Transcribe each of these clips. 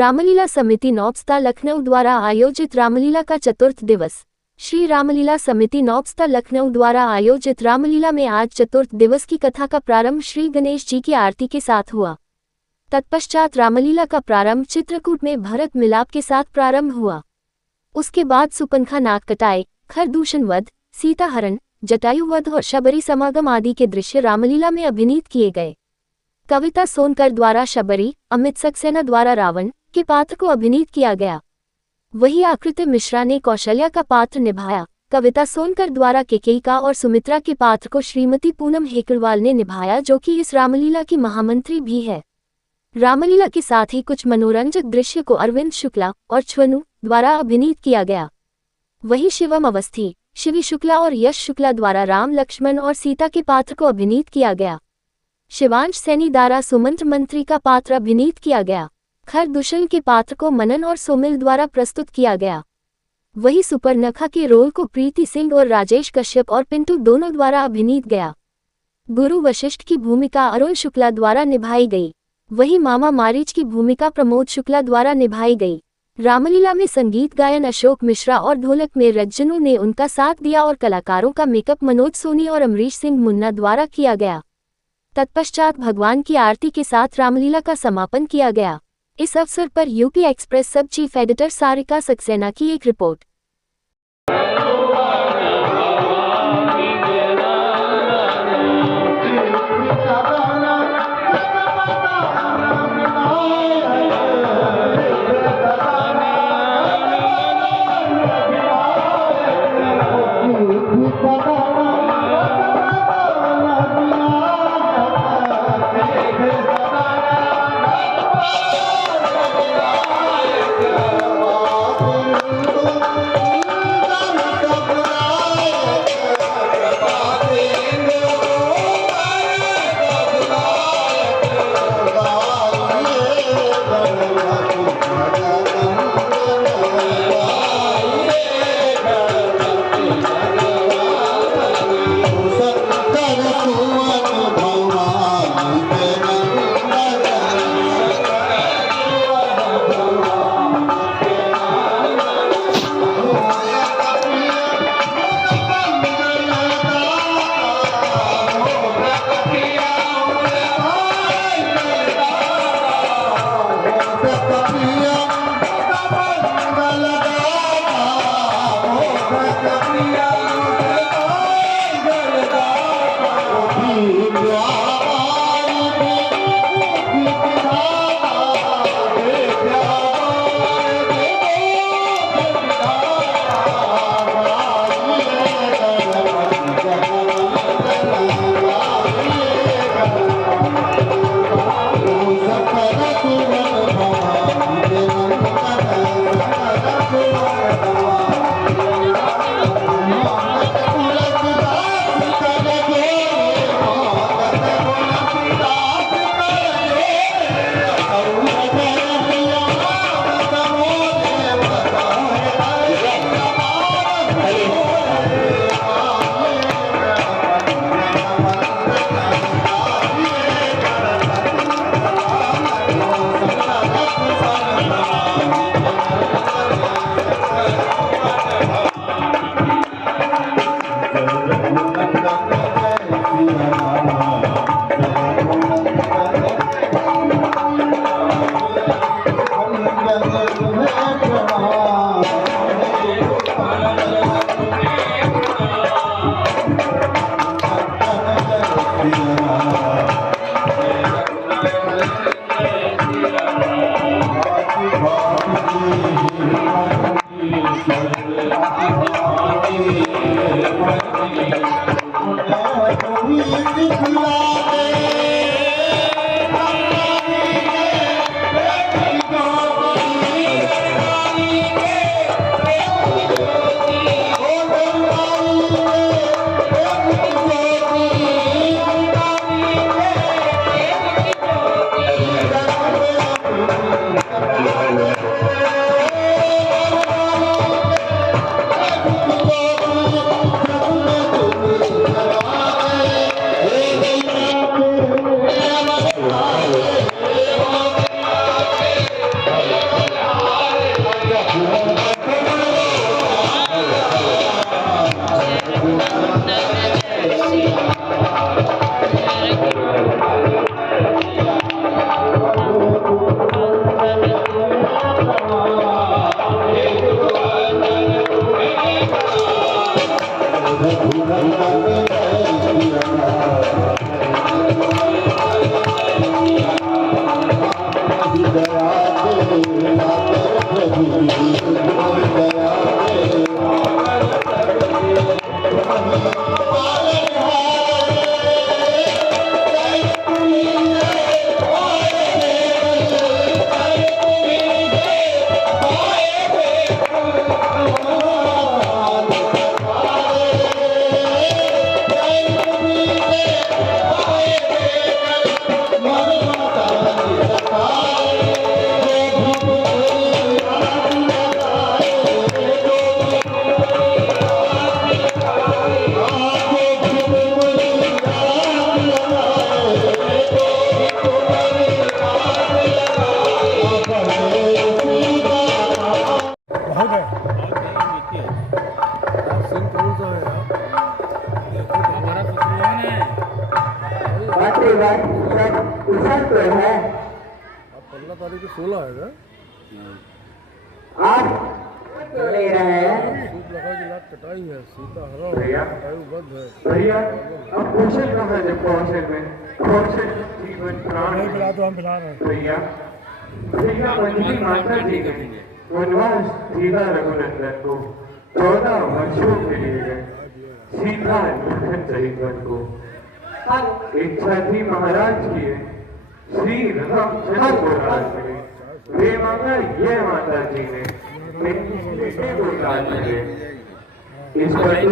रामलीला समिति नौबस्ता लखनऊ द्वारा आयोजित रामलीला का चतुर्थ दिवस। श्री रामलीला समिति नौबस्ता लखनऊ द्वारा आयोजित रामलीला में आज चतुर्थ दिवस की कथा का प्रारंभ श्री गणेश जी की आरती के साथ हुआ। तत्पश्चात रामलीला का प्रारंभ चित्रकूट में भरत मिलाप के साथ प्रारंभ हुआ। उसके बाद सुपंखा नाग कटाई, खरदूषण वध, सीता हरण, जटायु वध और शबरी समागम आदि के दृश्य रामलीला में अभिनीत किए गए। कविता सोनकर द्वारा शबरी, अमित सक्सेना द्वारा रावण के पात्र को अभिनीत किया गया। वही आकृति मिश्रा ने कौशल्या का पात्र निभाया। कविता सोनकर द्वारा केकेई का और सुमित्रा के पात्र को श्रीमती पूनम हेकड़वाल ने निभाया, जो कि इस रामलीला की महामंत्री भी है। रामलीला के साथ ही कुछ मनोरंजक दृश्य को अरविंद शुक्ला और छवनु द्वारा अभिनीत किया गया। वही शिवम अवस्थी, शिवी शुक्ला और यश शुक्ला द्वारा राम लक्ष्मण और सीता के पात्र को अभिनीत किया गया। शिवांश सैनी द्वारा सुमंत्र मंत्री का पात्र अभिनीत किया गया। खरदूषण के पात्र को मनन और सोमिल द्वारा प्रस्तुत किया गया। वही सुपर्णखा के रोल को प्रीति सिंह और राजेश कश्यप और पिंटू दोनों द्वारा अभिनीत गया। गुरु वशिष्ठ की भूमिका अरुण शुक्ला द्वारा निभाई गई। वही मामा मारीच की भूमिका प्रमोद शुक्ला द्वारा निभाई गई। रामलीला में संगीत गायन अशोक मिश्रा और ढोलक में रज्जनू ने उनका साथ दिया और कलाकारों का मेकअप मनोज सोनी और अमरीश सिंह मुन्ना द्वारा किया गया। तत्पश्चात भगवान की आरती के साथ रामलीला का समापन किया गया। इस अवसर पर यूपी एक्सप्रेस सब चीफ एडिटर सारिका सक्सेना की एक रिपोर्ट। पंद्रह तारीख 16 है आप ले रहे हैं सूप लगा की लाख कटाई है सीता हरा कटाई बंद है भैया अब पूछे कहाँ जब पहुँचे जीवन प्राण नहीं पिला तो हम पिला रहे हैं भैया भैया वंदी माता जी ने वनवास सीता रघुनंदन को 14 वर्षों के लिए गए सीता लखन सहित वन को इच्छा थी महाराज की है श्री राम जनक को राज मिले वे मांगा ये माता जी ने बेटे को राज मिले इस पर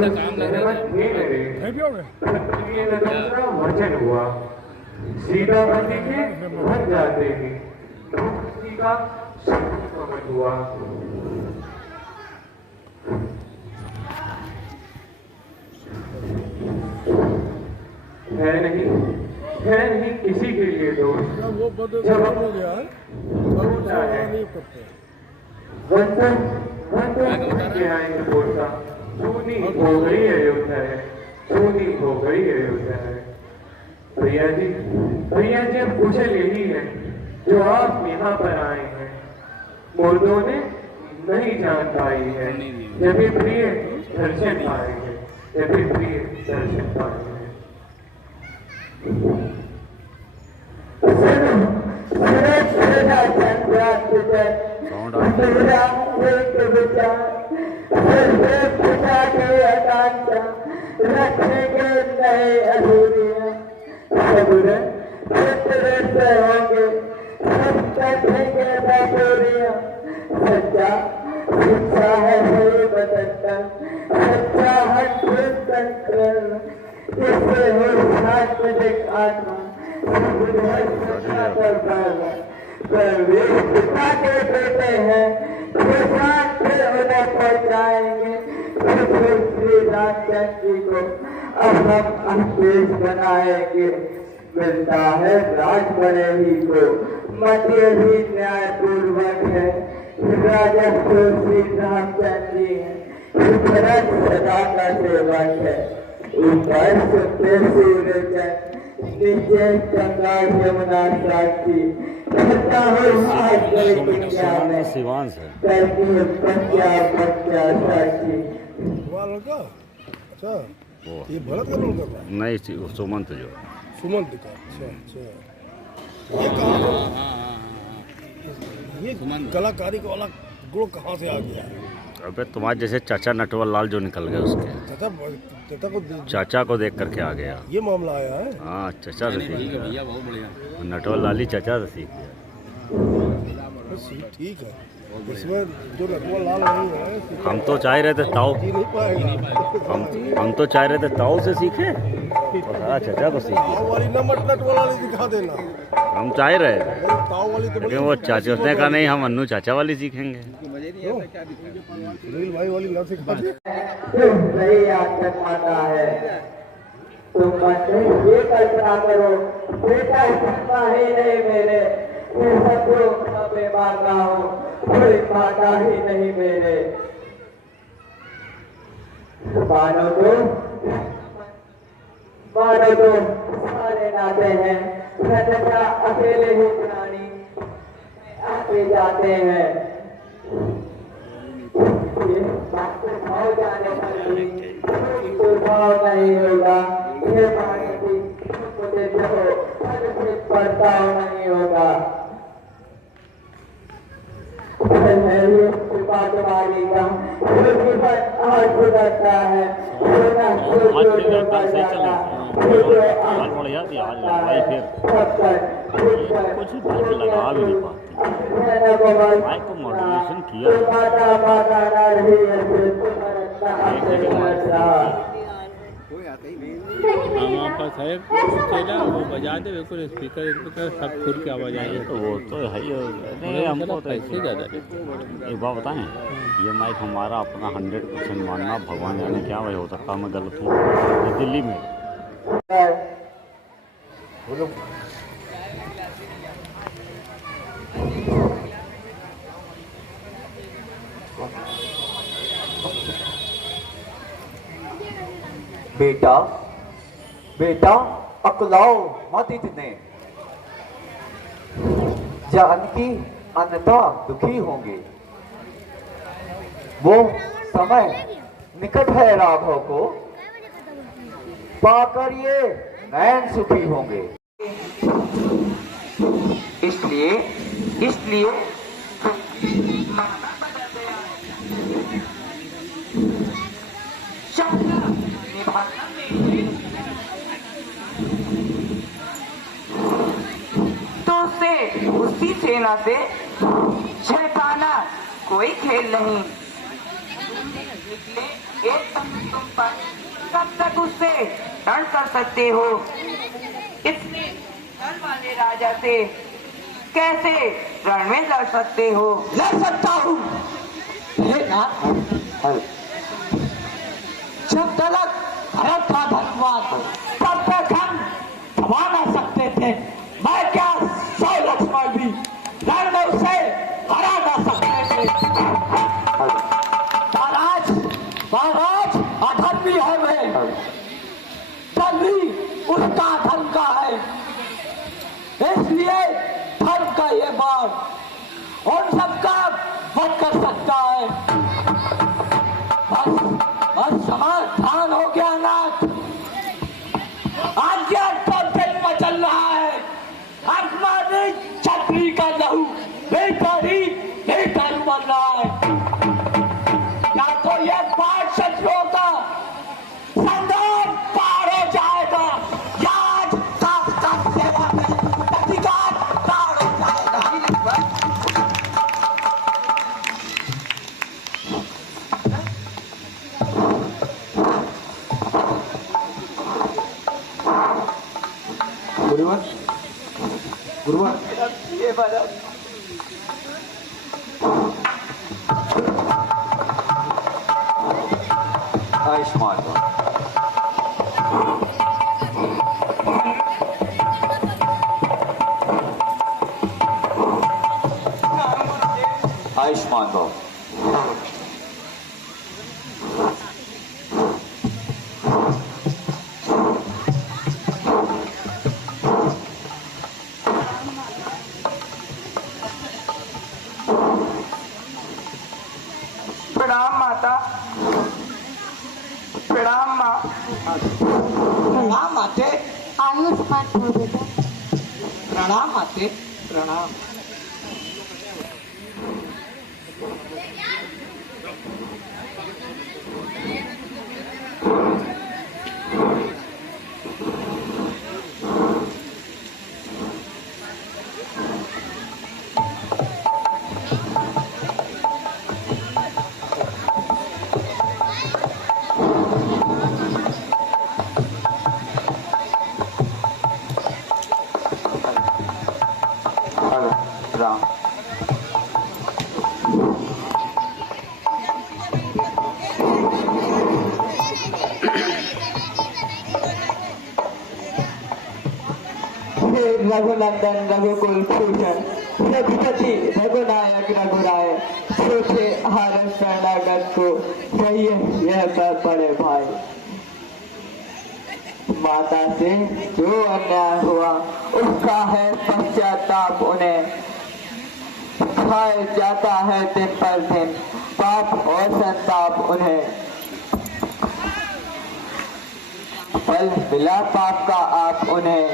वचन हुआ सीता पति के घर जाते ही का हुआ है नहीं किसी के लिए दोष वो बदल जब हो गया है नहीं करते सुनी हो गई अयोध्या है सुनी हो गई अयोध्या है भैया जी अब कुशल यही है जो आप यहाँ पर आए हैं मुर्दों ने नहीं जान पाई है जब भी प्रिय दर्शन पाएंगे जब भी प्रिय दर्शन पाएंगे रखेंगे नहीं अधूरियां होंगे सब कटेंगे बटोरियां सच्चा शिक्षा है सही बदलता सच्चा हट संकल्प इससे हो सांस्कृतिक आत्मा के बेटे हैं उन्हें पहुंचाएंगे श्री रामचंद्र जी को अब हम अंकेश बनाएंगे मिलता है राज बड़े को मध्य भी न्याय पूर्वक है राजा श्री रामचंद्र जी है भरत सदा का सेवक है ऊपर सत्य सूरज नीचे गंगा यमुना साक्षी करता हो हाथ गई दुनिया में करती है बच्चा साक्षी अच्छा ये भरत का रोल कर रहा है नहीं सुमंत जो सुमंत का अच्छा ये कहाँ ये कलाकारी का वाला गुण कहाँ से आ गया है अबे तुम्हारे जैसे चाचा नटवर लाल जो निकल गए उसके चाचा को देख करके आ गया ये मामला आया है हाँ चाचा से सीख गया नटवर लाल ही चाचा से सीख गया ठीक है इसमें जो नटवर लाल नहीं है हम तो चाह रहे थे ताऊ नहीं पाएगा हम तो चाह रहे थे ताऊ से सीखे और सारा चाचा को सीखे ताऊ वाली न नटवर वाली दिखा देना हम चाह रहे थे ताऊ वाली तो लेकिन वो चाचा ने कहा नहीं हम अन्नू चाचा वाली सीखेंगे सुनील भाई वाली न सिखा दे सही आचरण माता है तुम बच्चे ये कल्पना करो बेटा सपना ही नहीं मेरे मारना हो कोई माता ही नहीं मेरे मानो तो सारे नाते हैं सच्चा अकेले ही प्राणी आते जाते हैं ये बात को जाने पर भेदभाव नहीं होगा, ये पानी मुझे देखो से बर्ताव नहीं होगा। तुम्हारी का आज गुजरता है, हाल पड़ जाती है, आज लड़ाई फिर कुछ बाइक लगा भी नहीं पाती। बाइक को मॉडिफिकेशन किया हमारे पास है चला, वो बजा दे बिल्कुल स्पीकर सब खुद की आवाज़ आएगी। तो वो तो है ही। नहीं हमको तो पैसे ज़्यादा एक बात बताएं, ये माइक हमारा अपना 100% मानना, भगवान जाने क्या वही हो सकता है, मैं गलत हूँ। ये दिल्ली में बेटा बेटा अकुलाओ मत इतने, जानकी अन्यथा दुखी होंगे। वो समय निकट है राघव को, पाकर ये नैन सुखी होंगे। इसलिए इसलिए तो से उसी सेना से छिड़काना कोई खेल नहीं। इसलिए एक तुम पर कब तक उससे रण कर सकते हो, इसलिए रण वाले राजा से कैसे रण में लड़ सकते हो? लड़ सकता हूँ जब तक भारत का धन्यवाद, तब तक हम दबा ना सकते थे। मैं क्या 100 लक्ष्मण भी रण में उसे हरा ना सकते थे। महाराज महाराज अधर्मी है वे, धन भी उसका धन का है, इसलिए धन का ये बाण उन सबका वध कर सकता है। बस समाधान हो गया नाथ, आज तो दिन मचल रहा है। आसमानी छतरी का लहू बेटा बन रहा है। या तो ये पाठ शत्रुओं का संग्राम पार हो जाएगा, या आज साफ सेवा में अधिकार पार हो जाएगा। गुरुवर ये बात आयुष्मान आयुष्मान भव। प्रणाम माता, प्रणाम माँ। प्रणाम माते। आयुष्मान हो बेटा। प्रणाम माते, प्रणाम। राम रघुनंदन रघुकुल भूषण रघुपति रघुनायक रघुराय, सोचे हर शरणागत को कहिए यह पर पड़े भाई। माता से जो अन्याय हुआ उसका है पश्चाताप, उन्हें खाए जाता है दिन पर दिन पाप और संताप उन्हें। फल मिला पाप का आप उन्हें।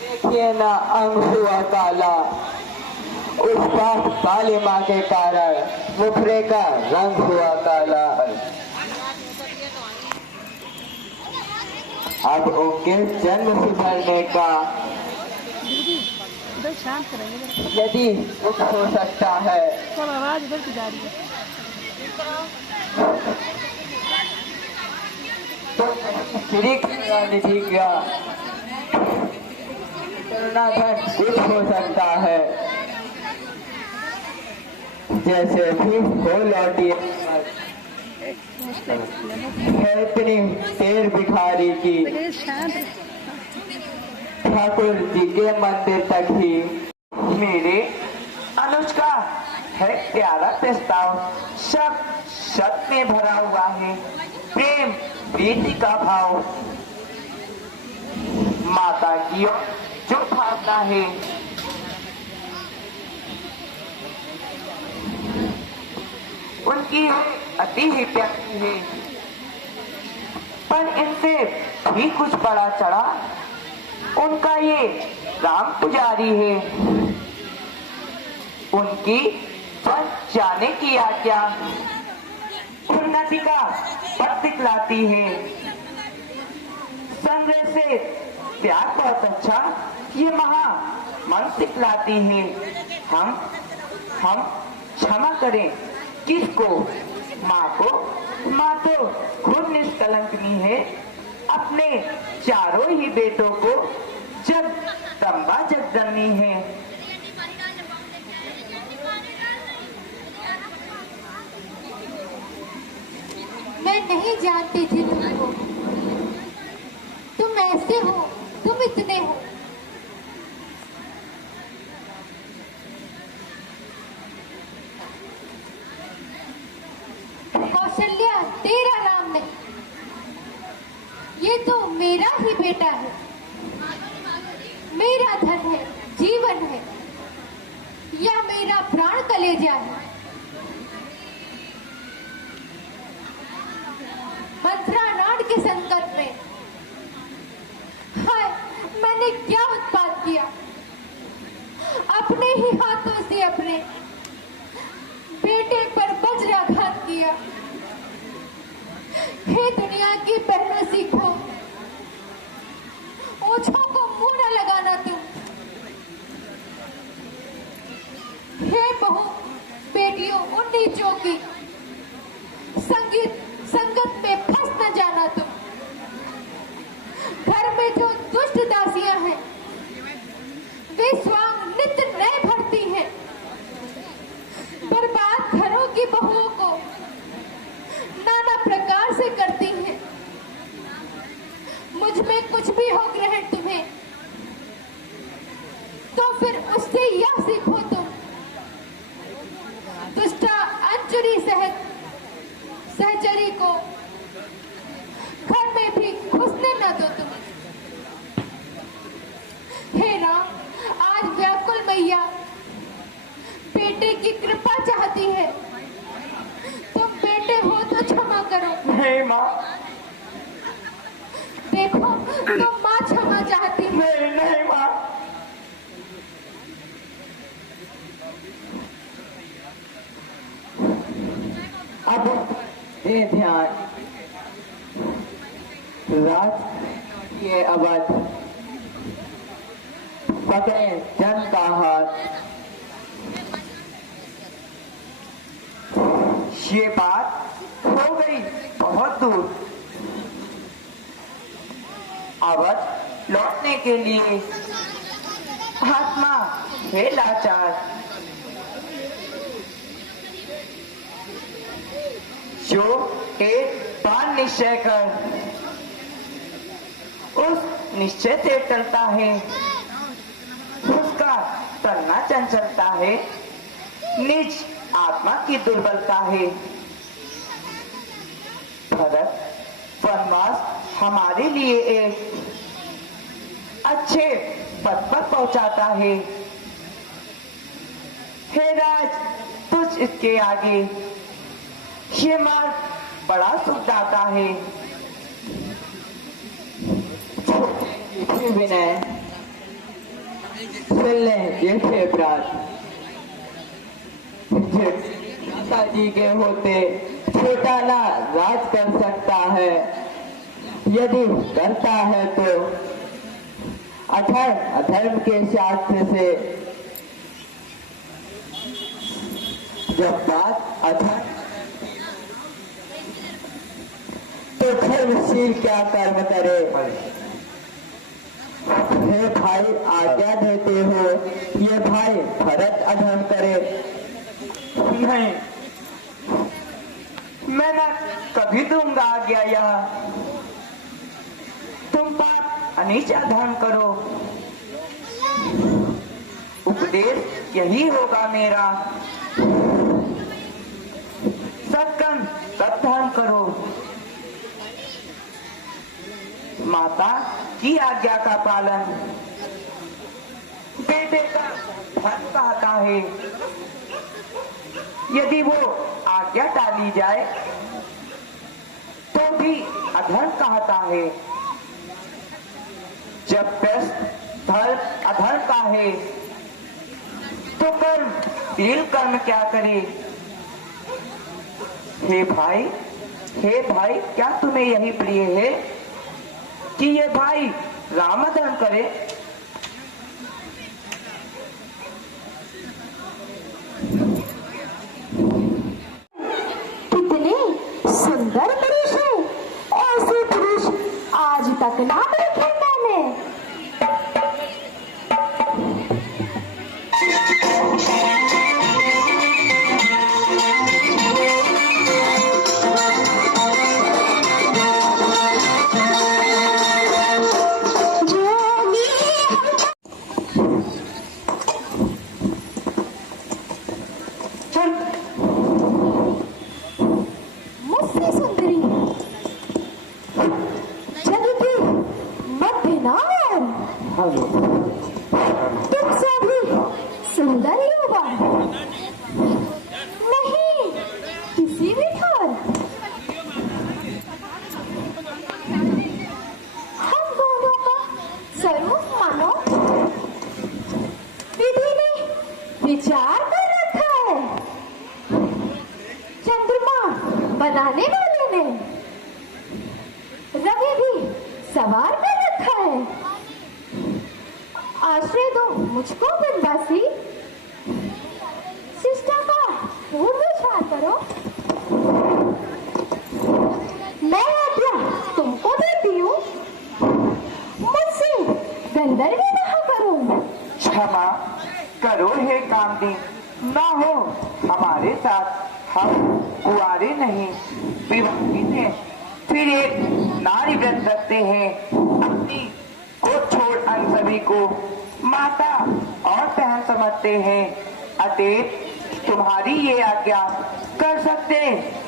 देखिए ना अंग हुआ काला, उस पाप काले माँ के कारण मुखरे का रंग हुआ काला। अब उनके जन्म सुधरने का यदि दुख हो सकता है तो श्री करुणानिधि का करुणाधन कुछ हो सकता है। जैसे भी हो लौटी है इतनी देर भिखारी की, ठाकुर जी के मंदिर तक ही। मेरे अनुष्का है प्यारा प्रस्ताव, सब सत में भरा हुआ है, प्रेम प्रीति का भाव। माता की जो भावना है उनकी अति ही प्यारी है, पर इनसे भी कुछ बड़ा चढ़ा उनका ये राम पुजारी है। उनकी वन जाने की आज्ञा उन्नति का पथ दिखलाती है। संग्रह से प्यार बहुत अच्छा ये महा मन दिखलाती है। हम क्षमा करें किसको? माँ को। माँ तो खुद निष्कलंकनी है, अपने चारों ही बेटों को जगदम्बा जगदम्बी है। मैं नहीं जानती थी तुमको, तुम ऐसे हो, तुम इतने हो। कौशल्या तेरा नाम नहीं, ये तो मेरा ही बेटा है, मेरा धन है, जीवन है, या मेरा प्राण कलेजा है। मंत्रानाड के संकट में हाय मैंने क्या उत्पात किया, अपने ही हाथों से अपने बेटे पर वज्राघात किया। हे दुनिया की बहनों सीखो, ओछों को मुंह न लगाना तुम। हे बहू बेटियों उन नीचों की संगत में फंस न जाना तुम। घर में जो दुष्ट दासियां हैं वे स्वांग नित्य नए भरती हैं, बर्बाद घरों की बहुओं को नाना प्रकार से करती हैं। मुझ में कुछ भी हो ग्रहण तुम्हें तो फिर उससे यह सीखो तुम, दुष्टा अंचुरी सहचरी को घर में भी घुसने न दो तुम। हे राम आज व्याकुल मैया बेटे की कृपा चाहती है, तुम बेटे हो तो क्षमा करो। नहीं माँ, देखो तुम माँ क्षमा चाहती है। नहीं नहीं माँ। अब दे ध्यान, राज ये अवध पकड़े जन का हाथ। ये बात हो गई बहुत दूर। अवध लौटने के लिए आत्मा है लाचार, जो एक बार निश्चय कर उस निश्चय से चलता है, उसका चलना चंचलता है, निज आत्मा की दुर्बलता है। भरत वनवास हमारे लिए एक अच्छे पद पर पहुंचाता है। हे राज तुझ इसके आगे ये मार्ग बड़ा सुखदाता है। विनय, सुन लें ये अपराध। माता जी के होते छोटा ना राज कर सकता है, यदि करता है तो अधर्म के शास्त्र से। जब बात अधर्म तो धर्मशील क्या कर्म करे। हे भाई आज्ञा देते हो ये भाई भरत अधर्म करे। नहीं, मैं ना कभी दूंगा आज्ञा। यह तुम पाप अनीच अधर्म करो, उपदेश यही होगा मेरा। सत्कर्म सत्धर्म करो, माता की आज्ञा का पालन बेटे का धर्म कहता है। यदि वो आज्ञा टाली जाए तो भी अधर्म कहता है। जब प्रश्न धर्म अधर्म का है तो कर्म क्या करे। हे भाई क्या तुम्हें यही प्रिय है कि ये भाई राम अधर्म करे। कितने सुंदर पुरुष है, ऐसे पुरुष आज तक ना देखे मैंने। मुझसे सुंदरी जग की मध्य नार, तुमसे भी सुंदर युवा नहीं किसी भी ठार। हम दोनों का सर्वमुख मानो, विधि ने विचार कर रखा है। चंद्रमा बनाने वाले ने रवि भी सवार कर रखा है। आश्रय दो मुझको बनवासी, शिष्टा का पूर्व विचार करो। मैं आज्ञा तुमको देती हूँ, मुझसे गंधर्वी न करो। क्षमा करो हे कामदी, ना हो हमारे साथ। हम कुआरे नहीं विवाहित हैं, फिर एक नारी व्रत रखते हैं। अपनी को छोड़ अन्य सभी को माता और बहन समझते हैं। अतएव तुम्हारी ये आज्ञा कर सकते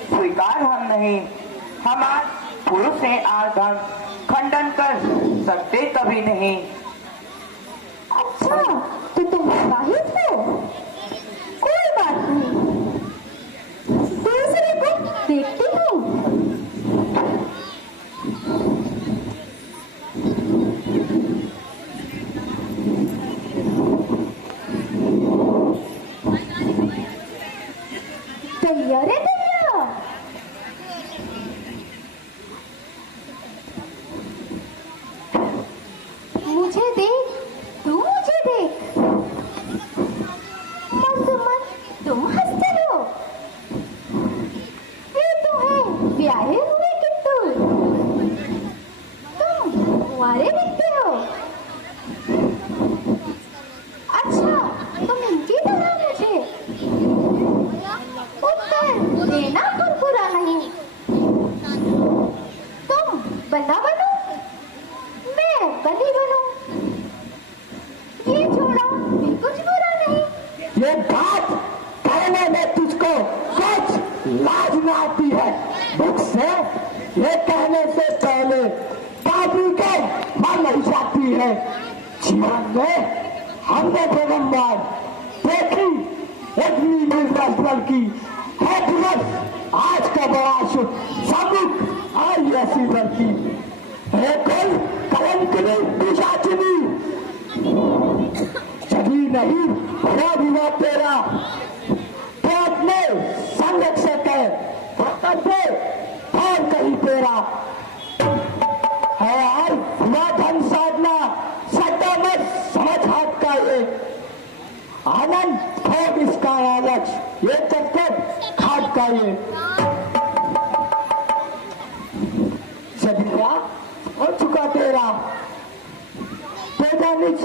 स्वीकार हम नहीं। हम आज पुरुष हैं, आज हम खंडन कर सकते कभी नहीं। अच्छा तो तुम विवाहित हो, कोई बात नहीं, दूसरे को देखती हूँ। तैयार है तैयार। मुझे देख तू मुझे देख, मन तो मन तुम हंसते रहो। ये तो है ब्याहे हुए किट्टू, तुम कुंवारे दिखते हो। अच्छा तुम इनकी तरह मुझे उत्तर देना बुरा नहीं। तुम बना बनो, मैं बनी बनूं, ये छोड़ा भी कुछ बुरा नहीं। ये बात करने में तुझको कुछ लाज न आती है। मुझसे ये कहने से पहले बाबू के मन नहीं जाती है। जीवन में हमने बारंबार देखी एक नील की है दिवस, आज का बड़ा शुभ सबूत आई ऐसी लड़की है। कोई कलंक अरे पिशाचिनी, सभी नहीं हो विवा तेरा, तो अपने संरक्षक है, तो करते और कहीं तेरा है यार। हुआ धन साधना सट्टा मत समझ हाथ का ये आनंद भोग इसका लालच, ये चक्कर खाट का ये शरीरा हो चुका तेरा, तेजा निज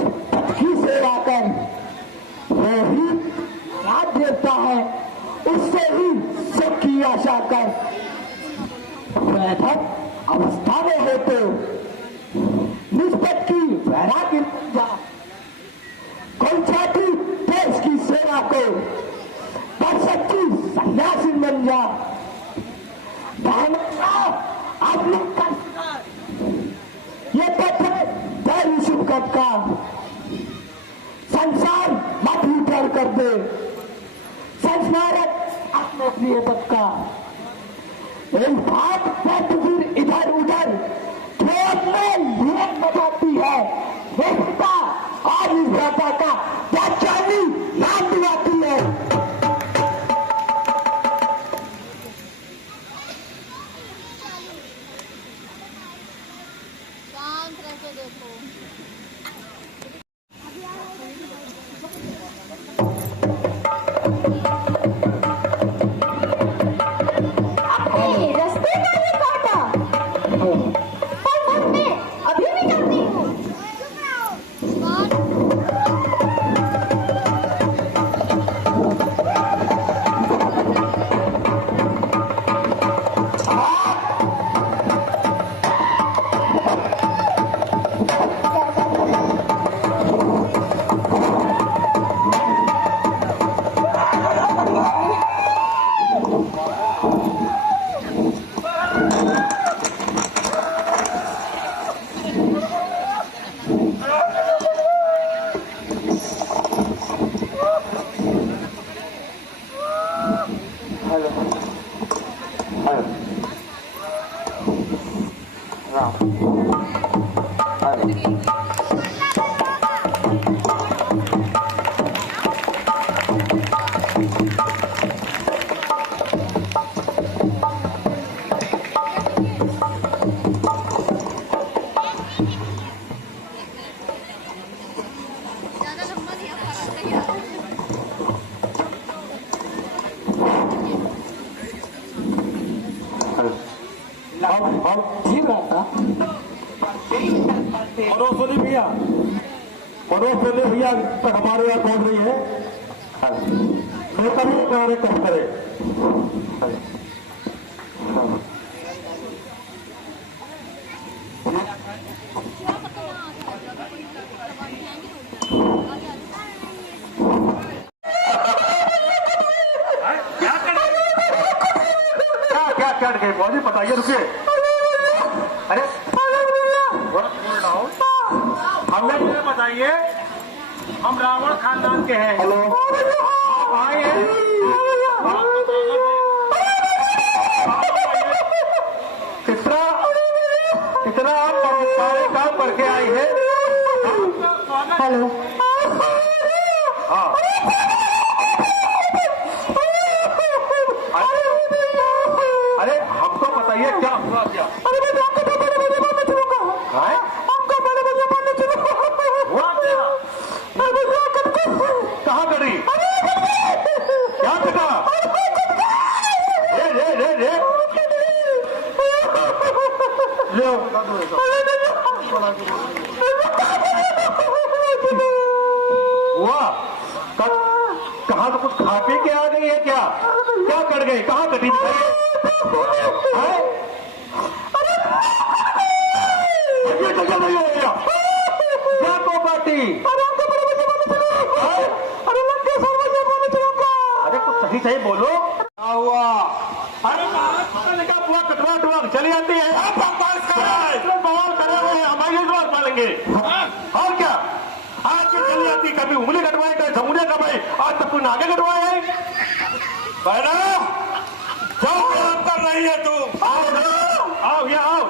की सेवा कर, वो ही रात देता है, उससे ही सुख की आशा कर। वैधक अवस्था में होते निष्पत की वैराग्य बन जा, कोई छाती देश की सेवा को पर सच्ची सन्यासी बन जा। अपनी ये पत्थर तेरी शिवकत का संसार मत ही डर कर दे, संस्मारक अपने प्रिय पद का एक बात फिर इधर उधर खेत में लिए बताती है, पिता और इस भ्राता का व्याख्यानी नाम दिलाती है। शांत रह के देखो। रास्ते का ही काटा, पर मैं अभी भी जाती हूँ। ठीक रहता पड़ोसनी भैया, पड़ोसनी भैया तक हमारे यहाँ पहुंच रही है, नेता भी कार्य कम करे। क्या क्या गए मौजी, बताइए, रुकिए। अरे हमें ये बताइए, हम रावण खानदान के हैं। हेलो, आए हैं। कितना कितना आप सारे काम करके आई है। हेलो, हाँ, अरे हमको बताइए क्या हुआ क्या? हुआ क्या? कहाँ करी? क्या कटा? ले हुआ कहाँ तो कुछ खा पी के आ गई है क्या? क्या कर गई? कहाँ कटी? ये जगह नहीं हो गया क्या को पार्टी? अरे कुछ सही सही बोलो, क्या हुआ? अरे क्या पूरा कटवा टुआ चली जाती है, बवाल करे हुए हमारे बात मानेंगे। और क्या आज की चली जाती, कभी उंगली कटवाए, कभी जमुने कमाई, आज तक कोई आगे कटवाए। बहना जाओ, काम कर रही है तू, आओ यहाँ आओ।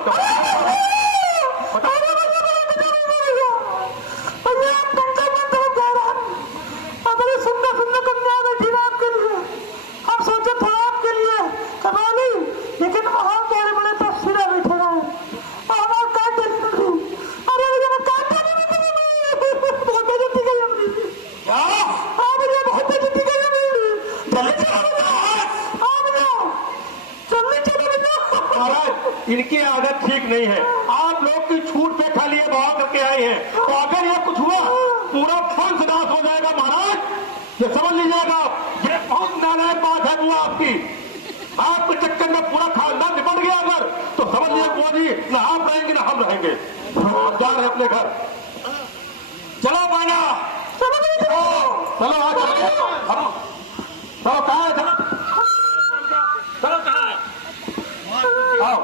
है। आप लोग की छूट पे खाली ये बहा करके आए हैं, तो अगर ये कुछ हुआ पूरा फंस नाश हो जाएगा महाराज, ये समझ लीजिएगा। ये बहुत नालायक बात है बुआ आपकी। आपके चक्कर में पूरा खानदान निपट गया अगर, तो समझ लीजिए बुआ जी, ना आप रहेंगे ना हम रहेंगे। जा रहे अपने घर। चलो बाना, चलो आ चलो चलो कहाँ है, चलो चलो कहाँ है, आओ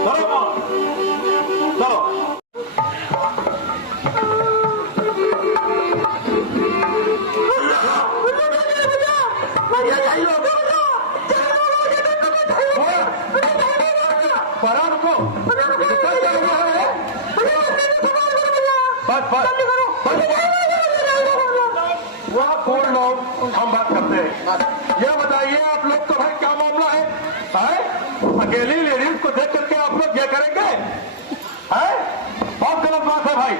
चलो चलो चलो। हम बात करते हैं। ये बताइए आप लोग का भाई क्या मामला है? अकेली लेडीज को देख करके आप लोग ये करेंगे? बहुत गलत बात है भाई।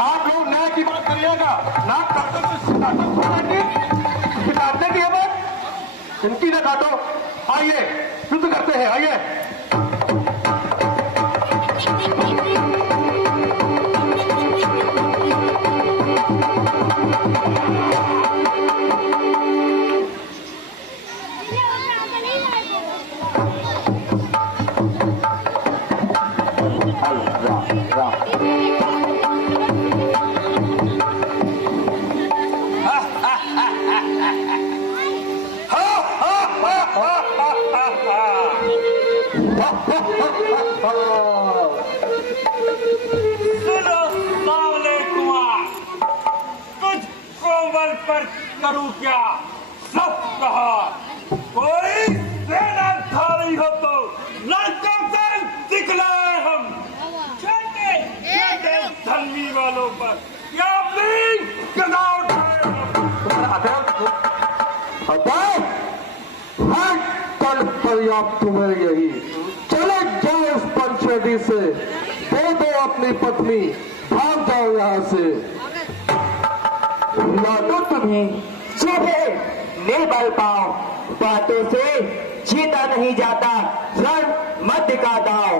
आप लोग न्याय की बात करिएगा, नाक काटो तो काटने की है बात, इनकी ना काटो। आइए युद्ध करते हैं, आइए। पर करूं क्या? सब कहा कोई सेनाधारी हो तो लड़कों से दिखलाए हम, छोटे धर्मी वालों पर या अपनी गदा उठाए हम। कल पर्याप्त तुम्हें यही, चले जाओ इस पंचायती से, दे दो अपनी पत्नी, भाग जाओ यहाँ से। लौटो तुम्हें चुभे निर्बल पाओ, बातों से जीता नहीं जाता, रण मत दिखा दाओ।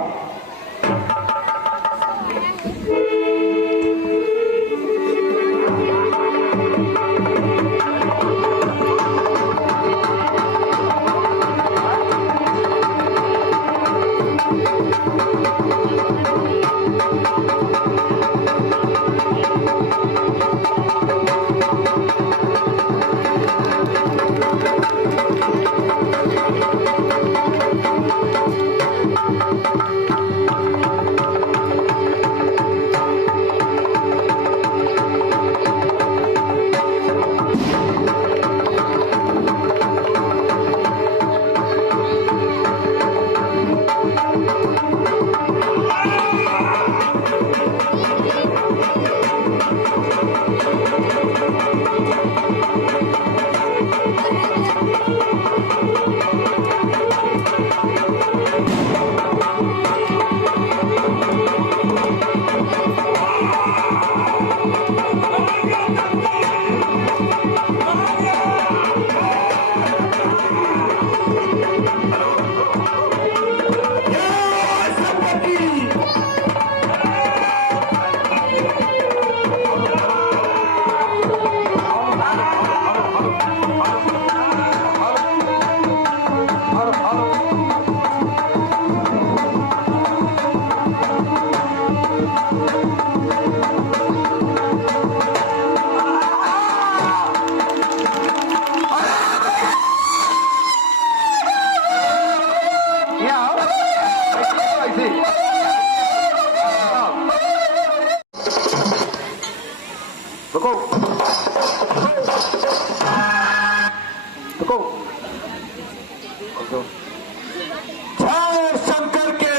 जय शंकर के,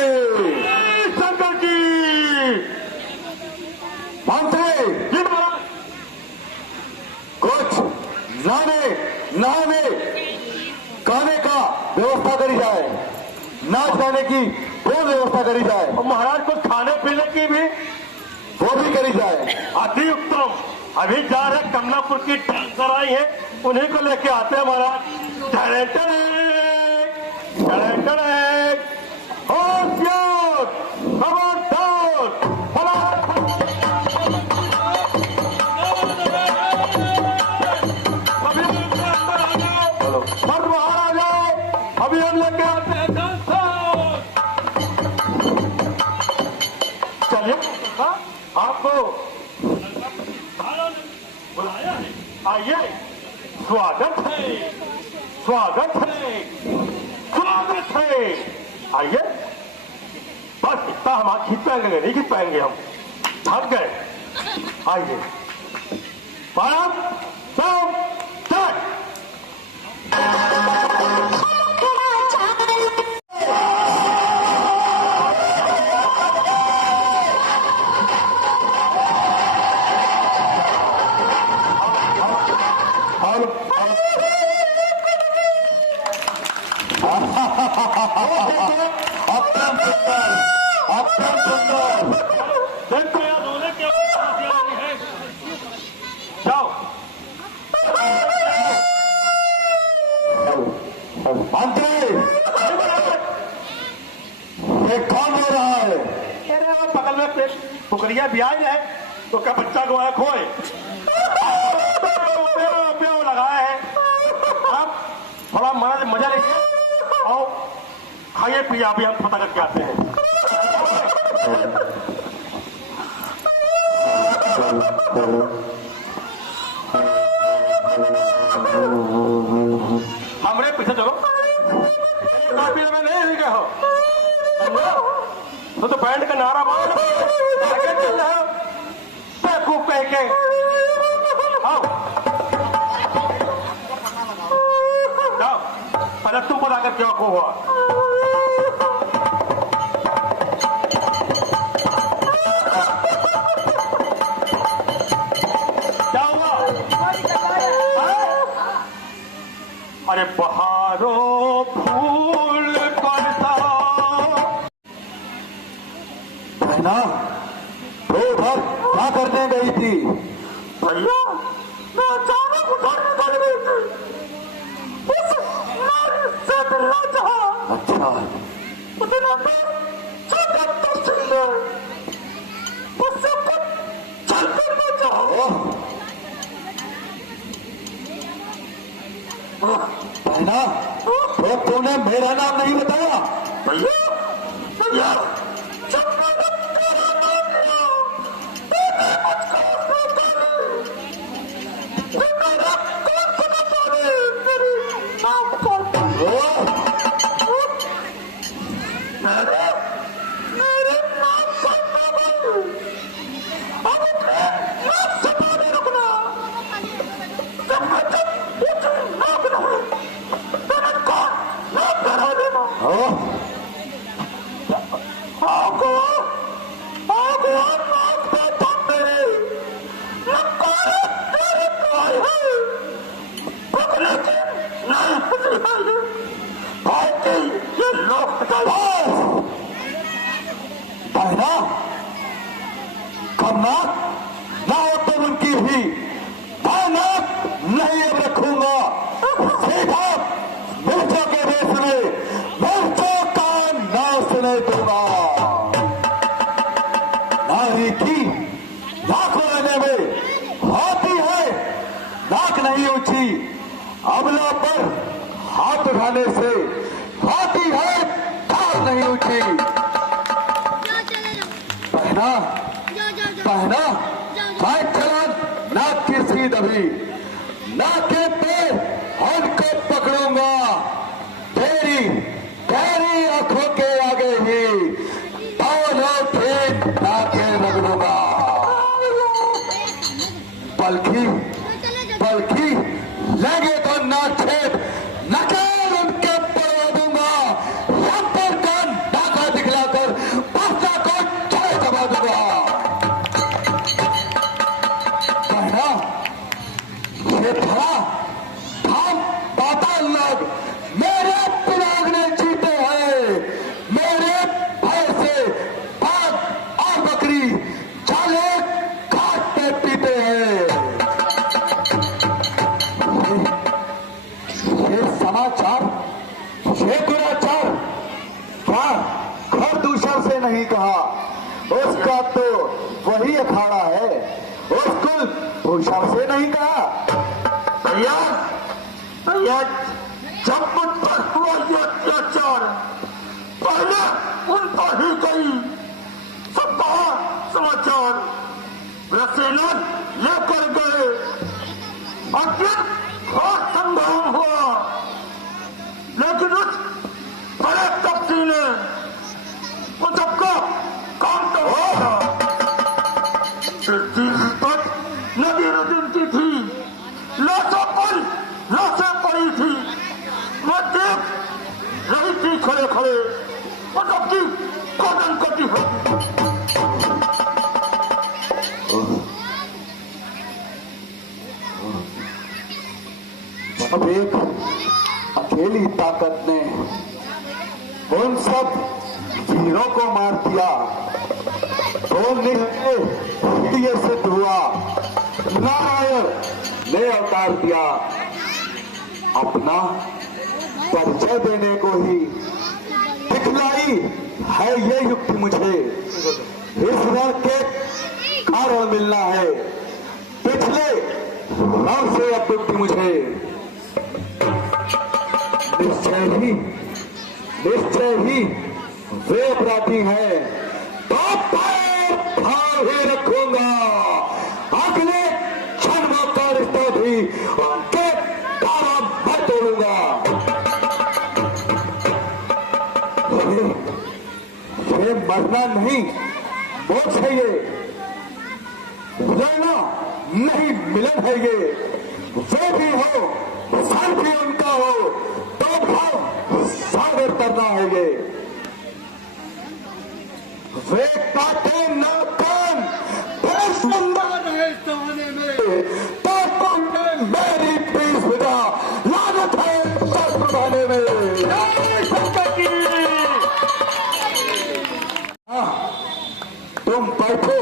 शंकर की मानते कुछ नहाने खाने का व्यवस्था करी जाए, नाच गाने की वो व्यवस्था करी जाए, और महाराज को खाने पीने की भी वो भी करी जाए। अति उत्तम। अभी जा रहे कमलापुर की डांसर आई है, उन्हीं को लेके आते हैं महाराज। स्वागत है, स्वागत है, स्वागत है। आइए, बस इतना हम खींच पाएंगे, नहीं खींच पाएंगे, हम थक गए। आइए, 5, 4, 3। जाओ, ये कौन हो रहा है? अरे वो बगल में पेट फुकरिया ब्याह है तो क्या बच्चा को आया खोए प्यो लगाया है। आप थोड़ा मजा लीजिए और खाइए पिए, अभी हम पता करके आते हैं। हमरे पीछे चलो, में नहीं गए हो तो बैंड का नारा मारो, आगे चल रहे हो बेवकूफ कह के। आओ जाओ, पहले तू पता कर क्या को हुआ। क्या हुआ? अरे बहारों फूल पड़ता ना, तो उधर क्या करने गई थी? भैया मैं अचानक उधर निकल गई थी, उस नारी से मिलना चाहा। अच्छा, उसने जगत तो सुंदर, उससे कुछ चल करना चाहो। बहना, तो तूने मेरा नाम नहीं बताया? भैया भैया जब मैंने तेरा नाम लिया मैंने मुझको सोचा नहीं कि मेरा कौन सा बताने मेरी नाम कौन मेरे नाम सुनना भाई, अब अपने नाम से पानी रुकना। जब मैं जब उसे नाम रहा मैंने कौन नाम बढ़ा देना। आगो नाम बैठा मेरे लंकारे तेरे काय है, पकड़े के नहीं है भाई ये लोग बहना, करना ना हो तो उनकी भी बहना नहीं अब रखूंगा। सीधा मिर्चों के देश में मिर्चों का नाश नहीं दूंगा। नारी की नाक लेने में हाथी है, नाक नहीं ऊंची। अमला पर हाथ उठाने से हाथी है, नाक नहीं ऊंची। पहना पहना मैं चला नाक की सीध अभी, नाके पे उनको पकड़ूंगा, तेरी तेरी आंखों के आगे ही दोनों ठीक नाके रगड़ूंगा। बल्कि बल्कि लगे तो नाक छेद नकेल उनके पड़वा दूंगा, या फिर कान डाका दिखलाकर बस्ता को छड़े दबा दूंगा। कहना ये था हम पाताल लोग मेरे पिलाग ने जीते हैं, मेरे भय से बाघ और बकरी चाले घाट पे पीते हैं। ये समाचार, ये दुराचार क्या घर दूसर से नहीं कहा, उसका तो वही अखाड़ा है, उसको दूसर से नहीं कहा। भैया भैया जब मुझ पर हुआ ये अत्याचार पहले उन पर ही गई सब समाचार रसेना लेकर गए और काम हुआ, लेकिन उस बड़े तब्दी ने वो सबका काम तो हुआ। नदी नदी थी, लाशें पड़ी थी, मैं देख रही थी खड़े खड़े और सबकी गर्दन कटी होती। अब एक अकेली ताकत ने उन सब वीरों को मार दिया। तो ये सिद्ध हुआ, नारायण ने अवतार दिया। अपना परिचय देने को ही दिखलाई है ये युक्ति मुझे। इस रण के कारण मिलना है, पिछले रण से अब युक्ति मुझे। निश्चय ही वे अपराधी हैं, तो पैर फाड़ ही रखूंगा। अगले क्षण का रिश्ता भी उनके तारा मैं तोड़ूंगा। ये मरना नहीं, मोक्ष है ये, लड़ना नहीं मिलन है ये। वे भी हो, सर भी उनका हो, तो भाव सागर करना है ये। वे काटे न कान, बड़े सुंदर है इस जमाने में, तो तुमने मेरी पीस बिना लागत है दस बनाने में। तुम बैठो,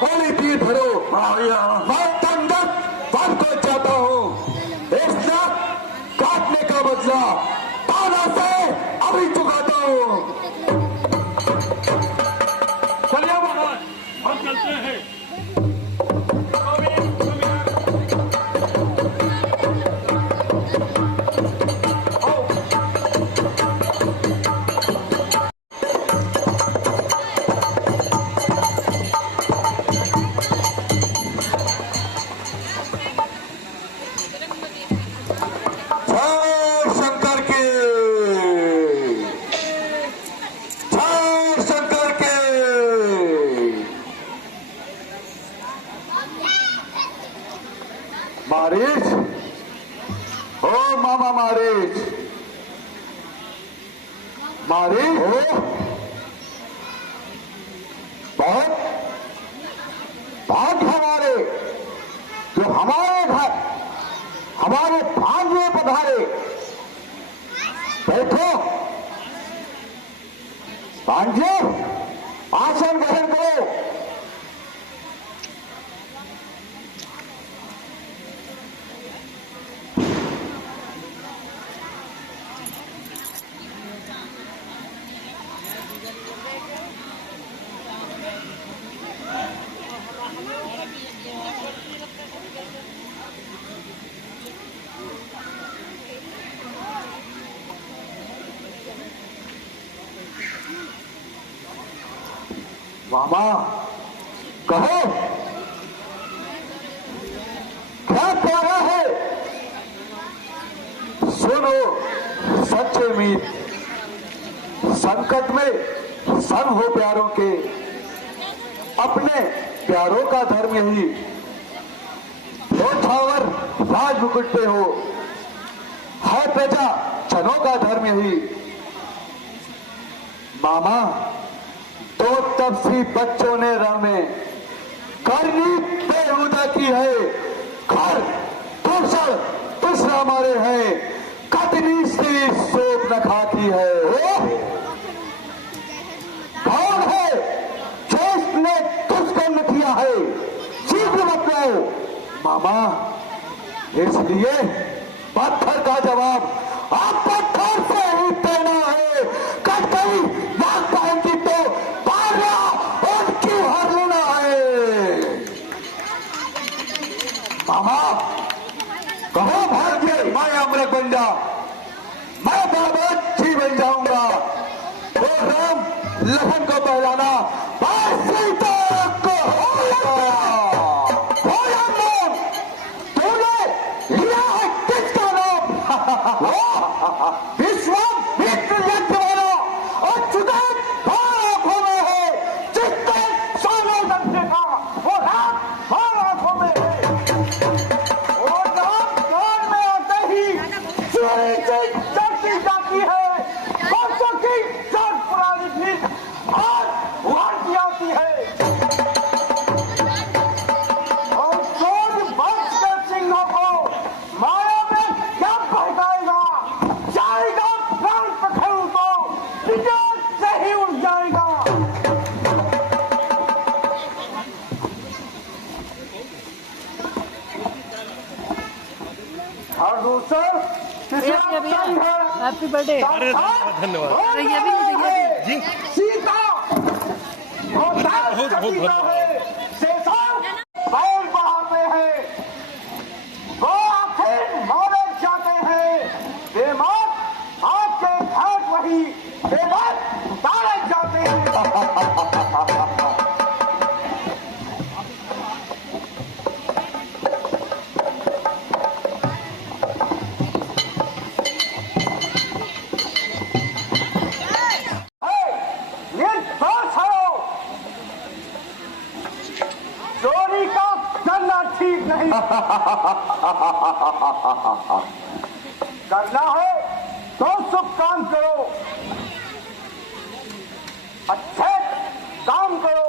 होली पी भरो, मैं तंगत फल को चाहता हूँ। इस नाक काटने का बदला ताला से अभी चुकाता हूँ। चलिए महाराज, हम चलते हैं। मारीच, ओ मामा मारीच, मारीच हो, बहुत भाग्य हमारे जो हमारे घर हमारे भाग्य पधारे। बैठो भांजे, आसन ग्रहण करो। मामा कहो, क्या प्यारा है? सुनो सच्चे मीत, संकट में संग हो प्यारों के, अपने प्यारों का धर्म यही। ठावर राज मुकुट पे हो, है प्रजा जनों का धर्म यही। मामा तो तपसी बच्चों ने रण में करनी बेहुदा की है। घर दूसर दूसरा मारे हैं, कतनी सी सोप न खाती है। कौन है जो इसने दुष्कर्म किया है? शीघ्र बताओ मामा, इसलिए पत्थर का जवाब आप पत्थर से ही देना है। कट गई नाक पाएंगी तो पारा उनकी हर लेना है। मामा कहो भाग्य, मैं अमृत बन जा, मैं बाबा जी बन जाऊंगा। वो राम लखन को बहलाना, मैं सीता को होगा। तूने लिया है किसका नाम? ही उड़ जाएगा। और दूसरा हैप्पी बर्थडे। धन्यवाद। ये भी जी सीता बैल बाहर में है, वो आखिर मारे जाते हैं। बेमौत आपके घर वही बेमौत उतारे जाते हैं। चोरी का करना ठीक नहीं। करना है तो शुभ काम करो, अच्छे काम करो।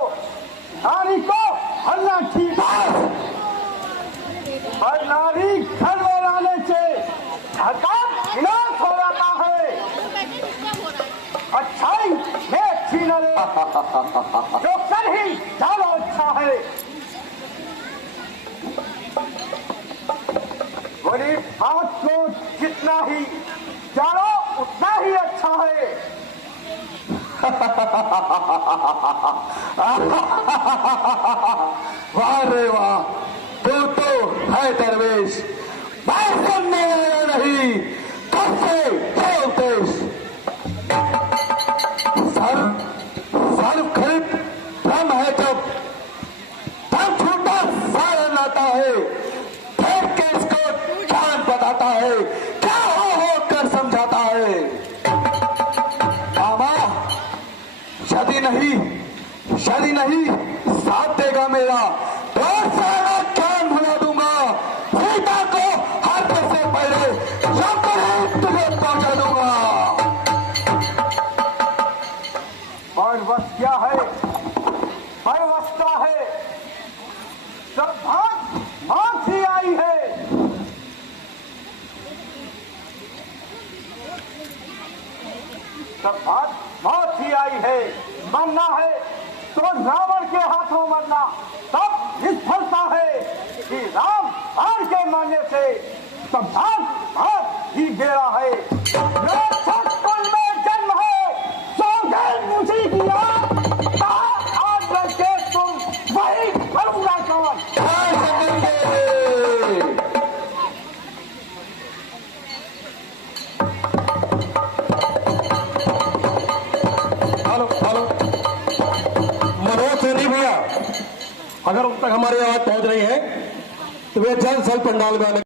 नारी को हरना ठीक है, पर नारी घर में लाने से धर्म विनाश हो जाता है। अच्छाई में अच्छी न ले, जो कर ही ज्यादा अच्छा है। गरीब बात को जितना ही जानो उतना ही अच्छा है। वाह रे वाह, तू तो है दरवेश, बात सुनने वाला नहीं, तुझसे है उपदेश। सर्व खरीद भ्रम है जब तब झूठा सारा लाता है, फिर के इसको ज्ञान बताता है, क्या हो कर समझाता है। मामा यदि नहीं साथ देगा मेरा तो सारा ज्ञान भुला दूंगा। सीता को हर से पहले तुझे पहुंचा दूंगा। और बस क्या है, परवस्था है, सब भाग ही आई है। सब भाग ही आई है। मरना है तो रावण के हाथों मरना तब निष्फलता है कि राम हार के मारने से सब भाग ही बेड़ा है। कुल में जन्म है, सौगंध मुझे दिया, आज लड़के तुम वही करूंगा कौन। अगर उन तक हमारी आवाज पहुंच रही है तो वे जल्द से जल्द पंडाल में आने।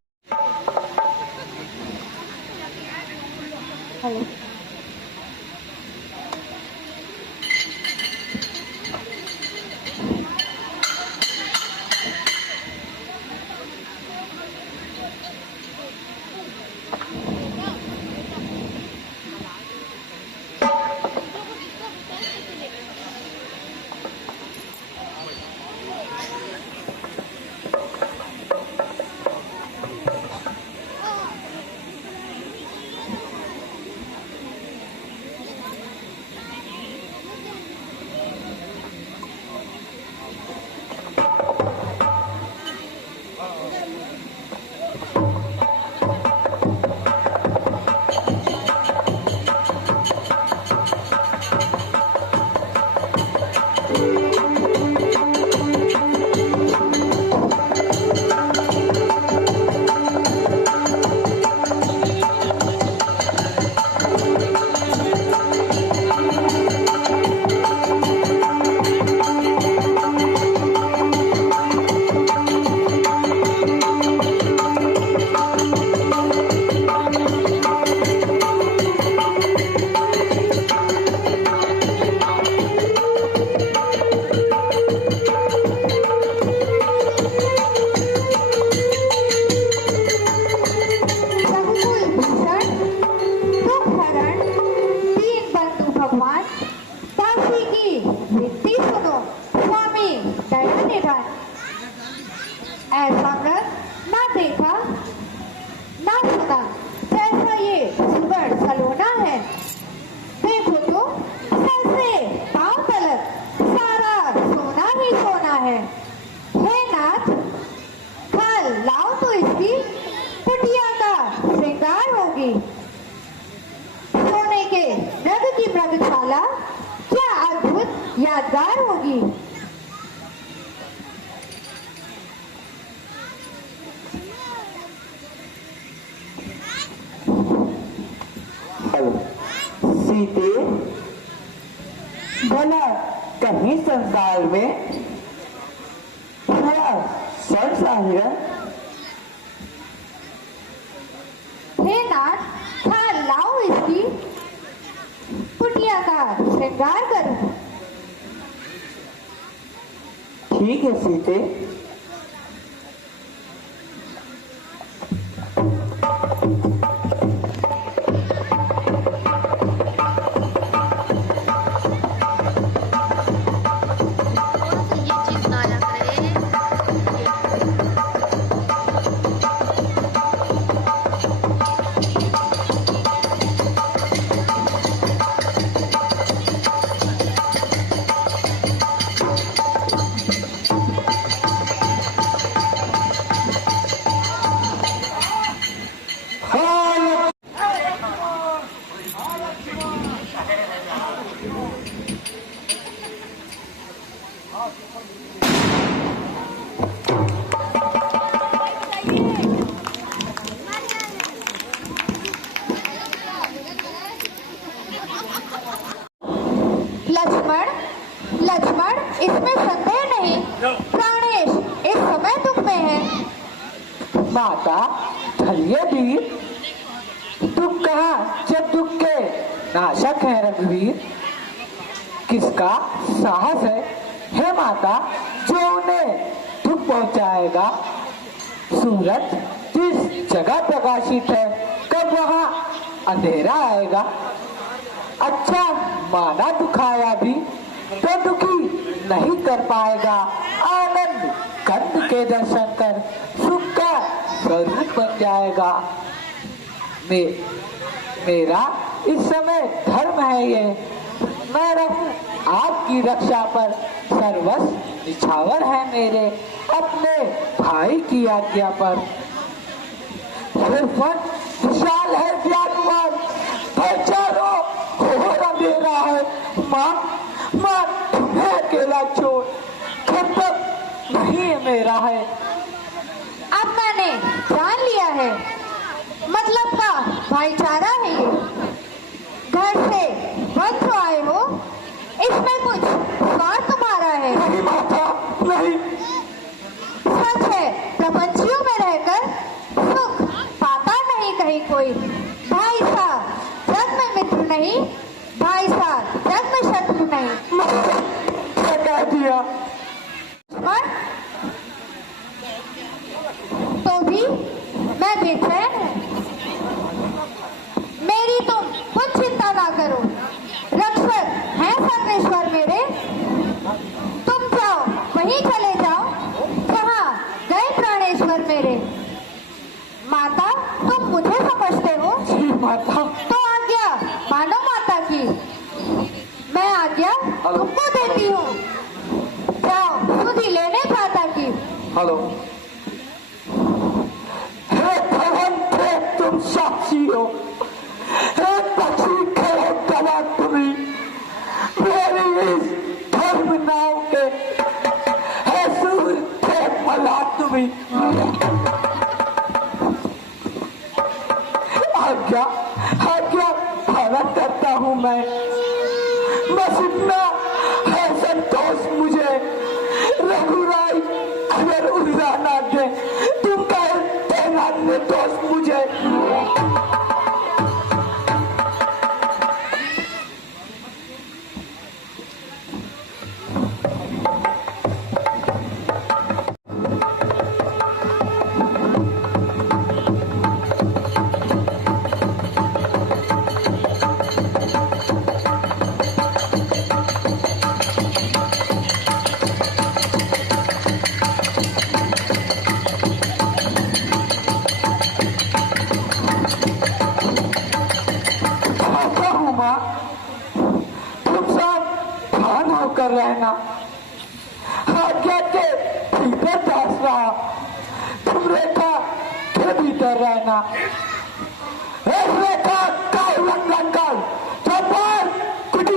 ऐसा व्रत ना देखा ना सुना, जैसा ये सुगर सलोना है। देखो तो कैसे यागशाला क्या अद्भुत यादगार होगी। सीते, भला कहीं संसार में थोड़ा संसार हे नाथ, था लाओ इसकी कुटिया का श्रृंगार करूं। ठीक है सीते। लक्ष्मण, लक्ष्मण, इसमें संदेह नहीं, प्राणेश इस समय दुख में है। माता धैर्य वीर, दुख कहा जब दुख के नाशक है रघुवीर। किसका साहस है माता जो उन्हें दुख पहुंचाएगा। सूरज जिस जगह प्रकाशित है कब वहां अंधेरा आएगा। अच्छा माना दुखाया भी तो दुखी नहीं कर पाएगा। आनंद कंद के दर्शन कर सुख का स्वरूप बन जाएगा। मेरा इस समय धर्म है ये, मैं रहूं आपकी रक्षा पर। सर्वस्व निछावर है मेरे अपने भाई की आज्ञा पर। विशाल है व्याकुल, भाईचारों घोर अंधेरा है। माँ माँ तुम्हें अकेला छोड़ घर तक नहीं मेरा है। अब मैंने जान लिया है, मतलब का भाईचारा है ये। घर से वंश आए हो, इसमें कुछ स्वार्थ तुम्हारा है। नहीं माता नहीं। सच है, प्रपंचियों में रहकर सुख पाता नहीं कहीं कोई। भाई साहब जग में मित्र नहीं, भाई साहब जग में शत्रु नहीं। क्या कह दिया? तो भी मैं बेचैन हूँ। मेरी तुम कुछ चिंता ना करो, रक्षक हैं सर्वेश्वर मेरे। तुम जाओ वहीं चले जाओ जहाँ गए प्राणेश्वर मेरे। माता तुम मुझे समझते हो? जी माता। तो आज्ञा मानो माता की। मैं आज्ञा तुमको देती हूँ, जाओ सुधी लेने भ्राता की। हेलो। हे भवन थे तुम साक्षी हो, हे पक्षी खड़े गवा तुम्ही। मेरी इस धर्म नाव के हे सूर थे मला तुम्ही। आज्ञा आज्ञा पालन करता हूँ मैं, बस इतना है संतोष मुझे। रघुराई अगर उल्ला ना दे तुम कहते ना निर्दोष मुझे। कर रहना। आज्ञा के भीतर दास रहा, तुम रेखा के भीतर रहना। एक रेखा का उल्लंघन कर तो पर कुछ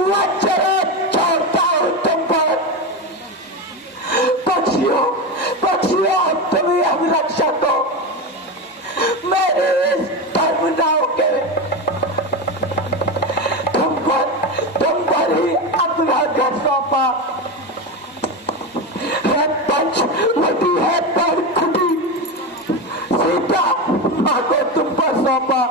वचन छोड़ता हूं तुम पर। पक्षियों तुम्हें हम रक्षक हो, मेरे इस धर्मदाव के तुम पर ही अपना घर सौंपा है। पंचवटी है पर खुदी सीता मां को तुम पर सौंपा।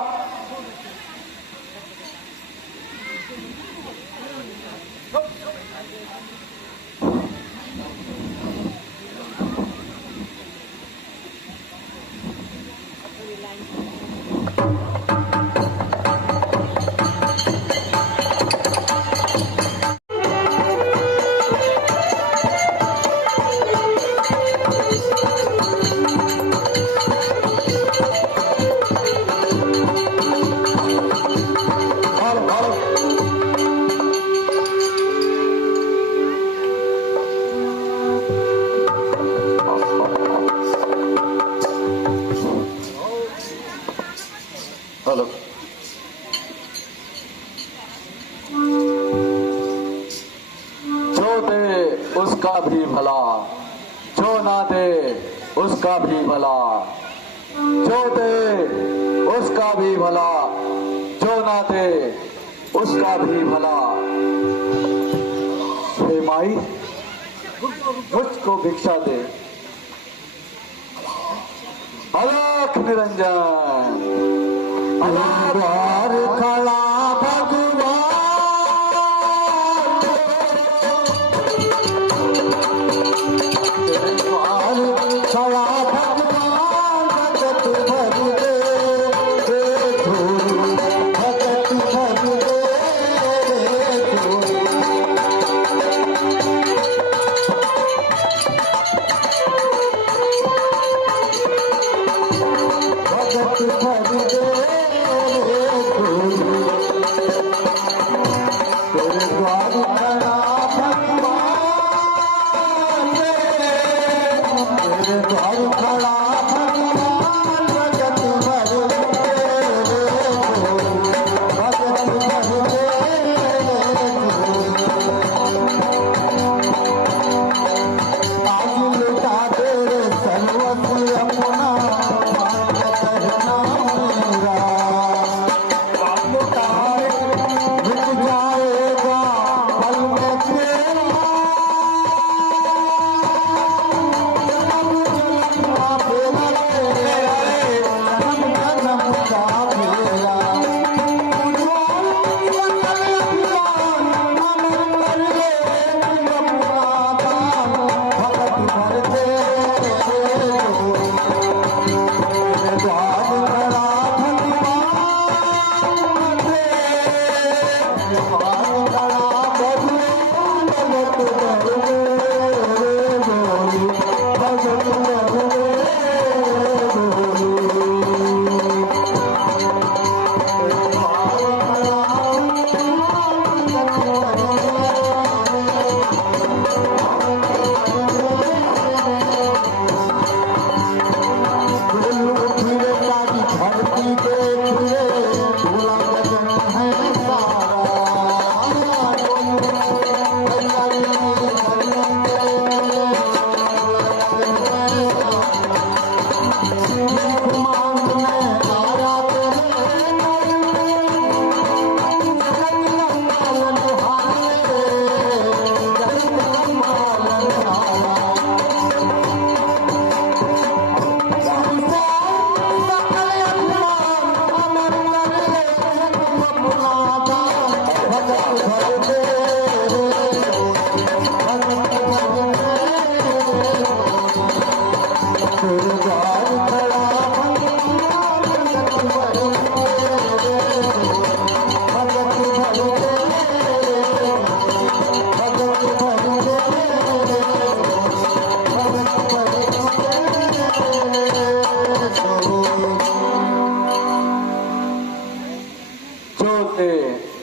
हेलो, जो दे उसका भी भला, जो ना दे उसका भी भला, जो दे उसका भी भला, जो ना दे उसका भी भला। हे माई, मुझको भिक्षा दे। अलख निरंजन द्वार खड़ा भगवान, द्वार खड़ा भगवान, भगत भर दे, भगत भर दे।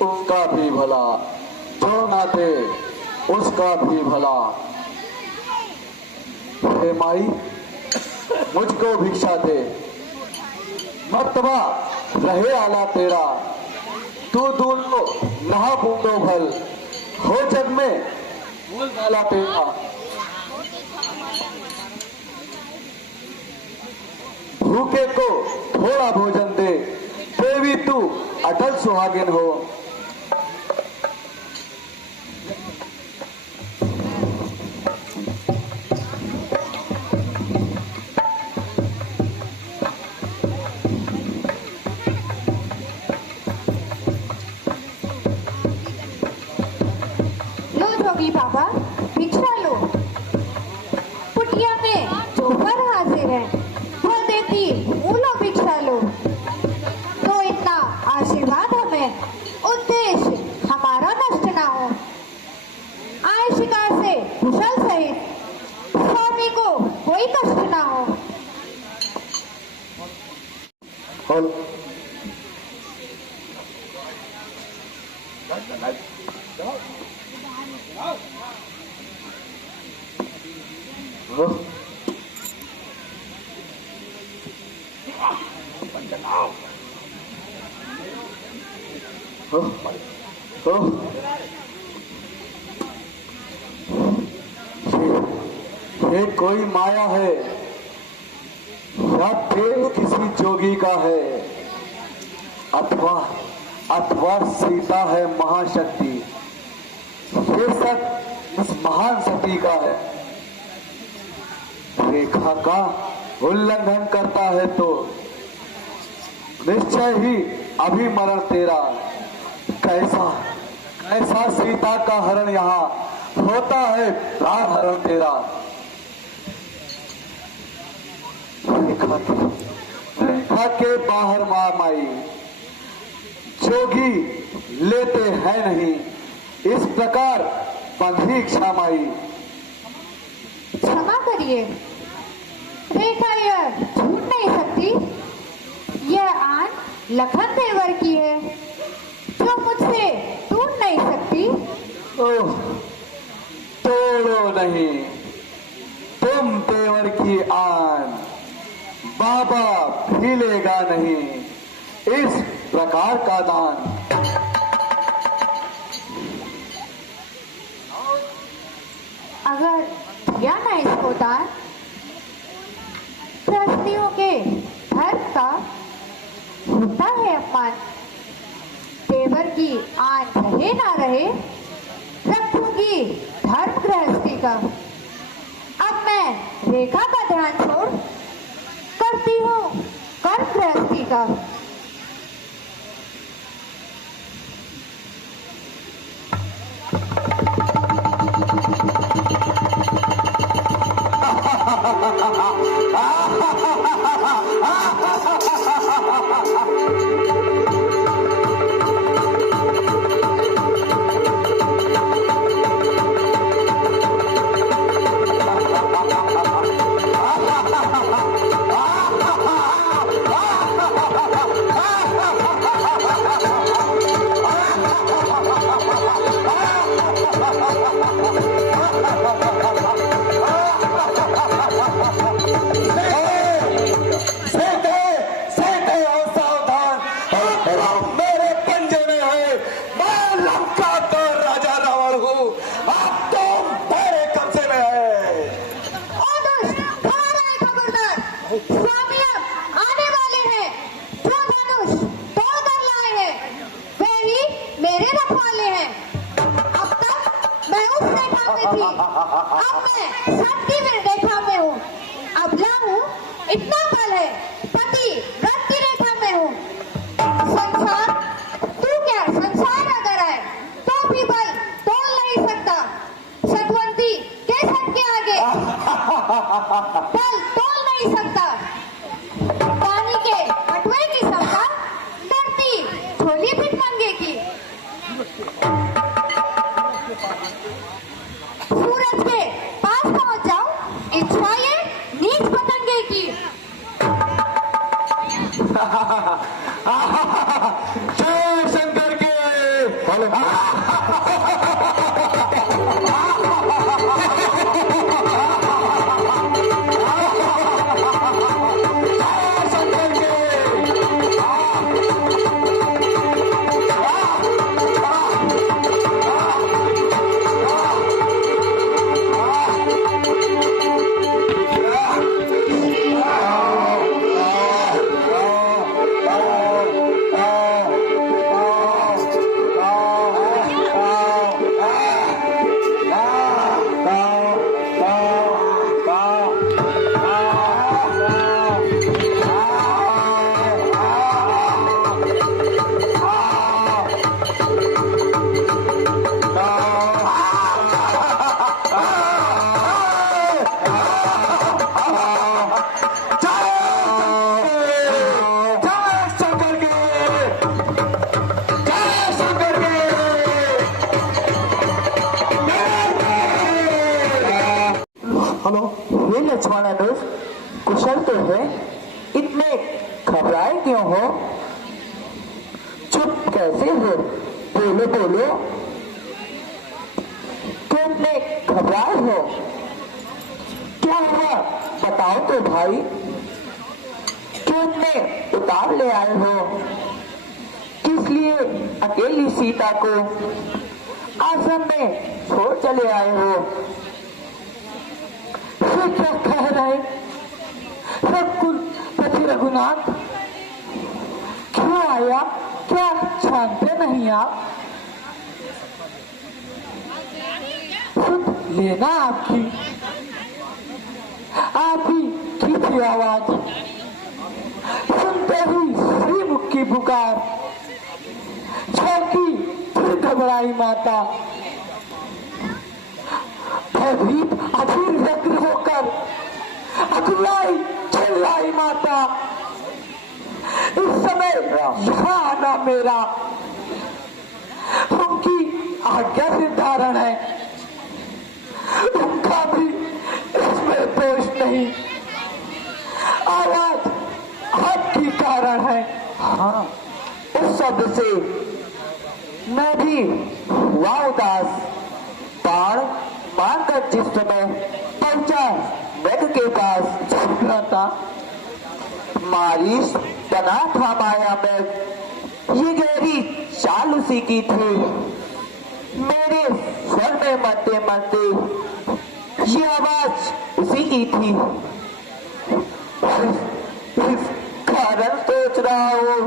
उसका भी भला, जो ना दे उसका भी भला। हे माई, मुझको भिक्षा दे, मर्तबा रहे आला तेरा, तू दोनों महाबूंदों भल हो जग में बोल डाला तेरा। भूखे को थोड़ा भोजन दे, देवी तू अटल सुहागिन हो। लो जोगी बाबा, भिक्षा लो। कुटिया में जोपर हाजिर है, वो देती लो भिक्षा लो। तो इतना आशीर्वाद हमें, उद्देश्य हमारा नष्ट ना हो। आए शिकार से कुशल सहित, स्वामी को कोई कष्ट ना हो। और ये कोई माया है या प्रेम किसी जोगी का है, अथवा सीता है महाशक्ति। ये सब उस महान सती का है। रेखा का उल्लंघन करता है तो निश्चय ही अभी मरण तेरा। कैसा सीता का हरण यहाँ होता है, प्राण हरण तेरा। रेखा के बाहर माई जोगी लेते हैं नहीं, इस प्रकार बंधी इच्छा माई। क्षमा करिए, रेखा यह झूठ नहीं सकती। यह आन लखन देवर की है, जो मुझसे टूट नहीं सकती। ओह, तोड़ो नहीं, तुम देवर की आन बाबा भी लेगा नहीं, इस प्रकार का दान। अगर दिया ना इसको दान, गृहस्थियों के धर्म का होता है अपमान। देवर की आन रहे ना रहे, रखूंगी धर्म गृहस्थी का। अब मैं रेखा का ध्यान छोड़ करती हूँ कर्म गृहस्थी का। स्वामी अब आने वाले हैं। जो धनुष तोड़ कर लाए हैं, वे ही मेरे रखवाले हैं। अब तक मैं उस रेखा में थी, अब मैं शक्ति में रेखा में हूँ। अब हूँ इतना बल है, पति व्रत की रेखा में हूँ। संसार तू क्या, संसार अगर आए तो भी बल तोड़ नहीं सकता। सतवंती केसर के आगे बल तोड़ नहीं सकता। पानी के बटुए की क्षमता धरती झोली भिखमंगे की। सूरज के पास पहुंच जाओ, इच्छा ये नीच पतंगे की। जय शंकर के हो? चुप कैसे हो? बोलो बोलो। तुमने घबराए हो? क्या हुआ बताओ तो भाई। तुमने उतार ले आए हो? किस लिए अकेली सीता को आश्रम में छोड़ चले आए हो? ये क्या कह रहे रघुपति रघुनाथ? क्यों आया? क्या जानते नहीं आप? सुन लेना आपकी की थी आवाज। सुनते ही श्रीमुख की पुकार, चौकी फिर घबराई माता। भयभीत अधीर व्यग्र होकर अकुलाई चिल्लाई माता। इस समय यहाँ आना मेरा उनकी आज्ञा से धारण है। उनका भी इसमें दोष नहीं, आवाज आपकी कारण है। हाँ, उस शब्द से मैं भी हुआ उदास। बाण मारकर जिस समय पहुंचा मेघ के पास झुकना था, मारिश बना था माया में। ये गहरी चाल उसी की थी। मेरे स्वर में मरते मरते ये आवाज उसी की थी। इस कारण सोच रहा हूँ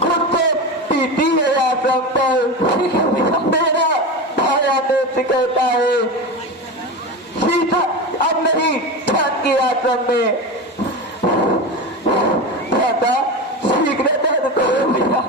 खुद तो पीती है आश्रम पर। मेरा भाया ने सिखाता है सीता अब नहीं ठान की आश्रम में। दादा शीघ्र दर्द करो भैया।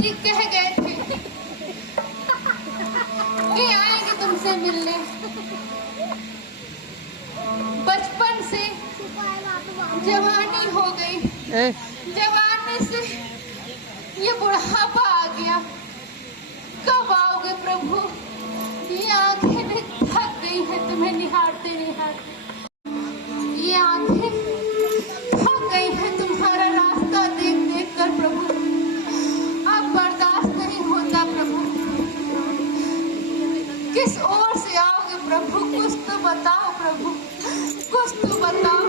जी कह गए थे कि आएंगे तुमसे मिलने। बचपन से जवानी हो गई, जवानी से ये बुढ़ापा आ गया। कब आओगे प्रभु? ये आंखें थक गई है तुम्हें निहारते निहारते। ये आंखें थक गई है तुम्हारा रास्ता देख देख कर प्रभु। अब बर्दाश्त नहीं होता प्रभु। किस ओर से आओगे प्रभु? कुछ तो बताओ प्रभु, कुछ तो बताओ।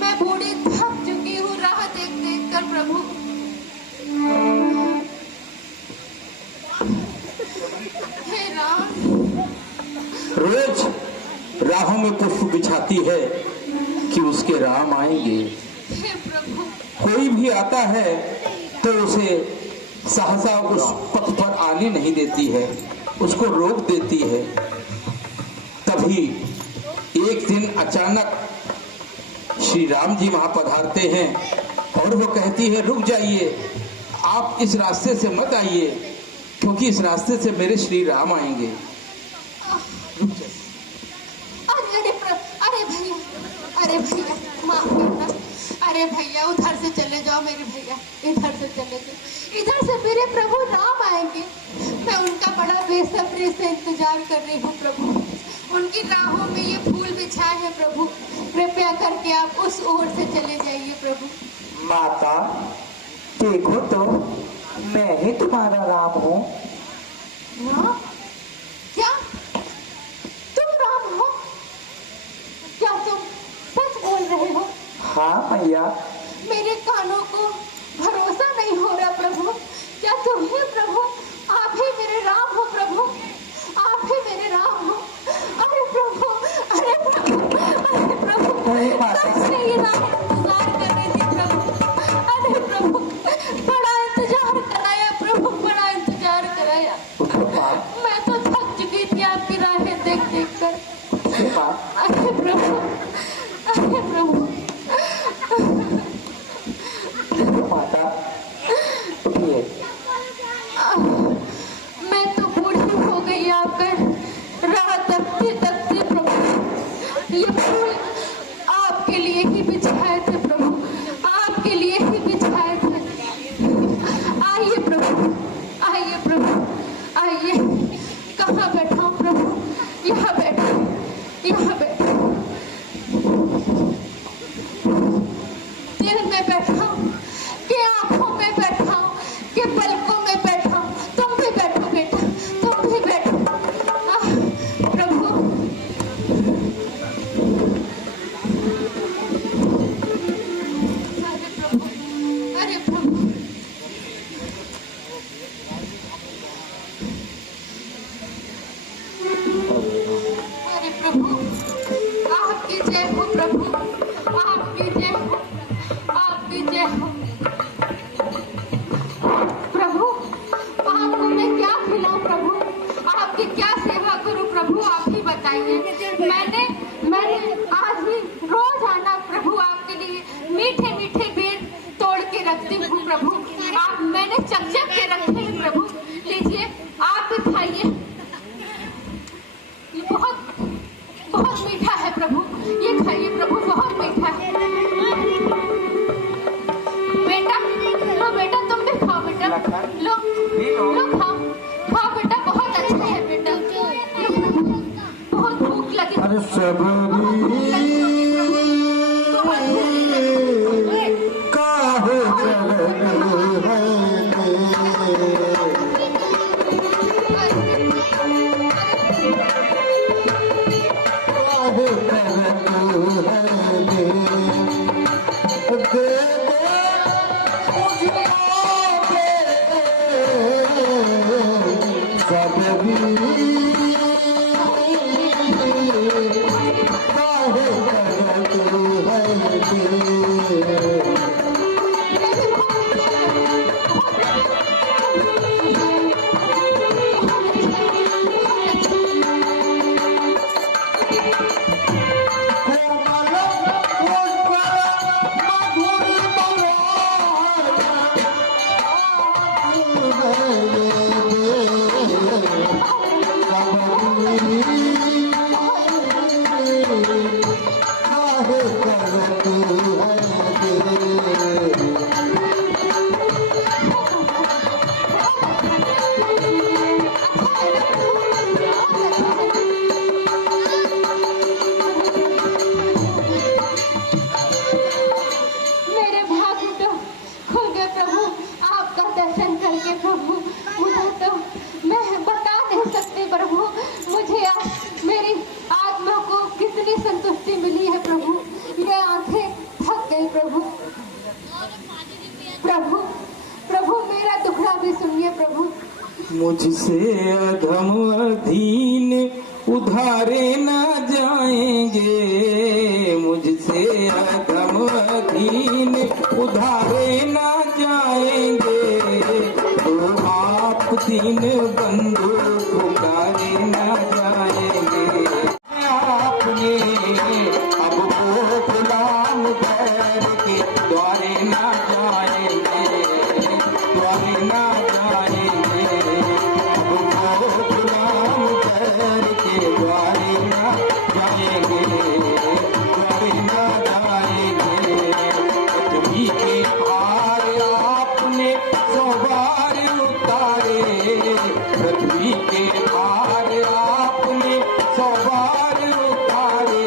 मैं बूढ़ी थक चुकी हूँ राह देख देख कर प्रभु। हे राम। रोज राहों में पुष्प बिछाती है कि उसके राम आएंगे। हे प्रभु। कोई भी आता है तो उसे सहसा उस पथ पर आने नहीं देती है, उसको रोक देती है। तभी एक दिन अचानक श्री राम जी वहां पधारते हैं और वो कहती है, रुक जाइए, आप इस रास्ते से मत आइए, क्योंकि इस रास्ते से मेरे श्री राम आएंगे। अरे भैया माफ करना। अरे भैया उधर से चले जाओ मेरे भैया, इधर से चले जाओ। इधर से मेरे प्रभु राम आएंगे। मैं उनका बड़ा बेसब्री से इंतजार कर रही हूँ प्रभु। उनकी राहों में ये फूल बिछाए हैं प्रभु। कृपया करके आप उस ओर से चले जाइए प्रभु। माता देखो तो, मैं ही तुम्हारा राम हूँ। क्या तुम राम हो? क्या तुम सच बोल रहे हो? हाँ मैया। मेरे कानों को भरोसा नहीं हो रहा प्रभु। क्या तुम ही प्रभु? आप ही मेरे राम हो प्रभु, आप ही मेरे राम हो। अरे प्रभु, अरे प्रभु, अरे प्रभु, कब से ये राह इंतजार कर रही थी प्रभु। अरे प्रभु, बड़ा इंतजार कराया प्रभु, बड़ा इंतजार कराया। मैं तो थक चुकी थी आपकी राहें देख देख कर। अरे प्रभु, अरे प्रभु। माता मैं तो बूढ़ी हो गई आकर राह तकते तकते प्रभु। ये फूल आपके लिए ही बिछाए थे प्रभु, आपके लिए ही बिछाए थे। आइए प्रभु, आइए प्रभु, आइए। कहाँ बैठा प्रभु? यहाँ बैठा, यहाँ बैठा। दिल में बैठा कि आंखों में बैठा कि पलकों में बैठा। तुम भी बैठो बेटा, तुम भी बैठो। प्रभु अरे प्रभु, अरे प्रभु। अरे प्रभु, आपकी जय हो प्रभु, आपकी जय हो, आपकी जय हो। प्रभु। मुझसे अधम अधीन उधारे न जाएंगे, मुझसे अधम अधीन उधारे न जाएंगे, तो आप दीन बंधु पुकारे न जाएंगे। आपने अब वो गुलाम घर के द्वारे न जाएंगे, द्वारे न जाएंगे, अब वो गुलाम घर के द्वारे न जाएंगे, द्वारे न जाएंगे। पृथ्वी के भार आपने सवार उतारे, पृथ्वी के भार आपने सवार उतारे,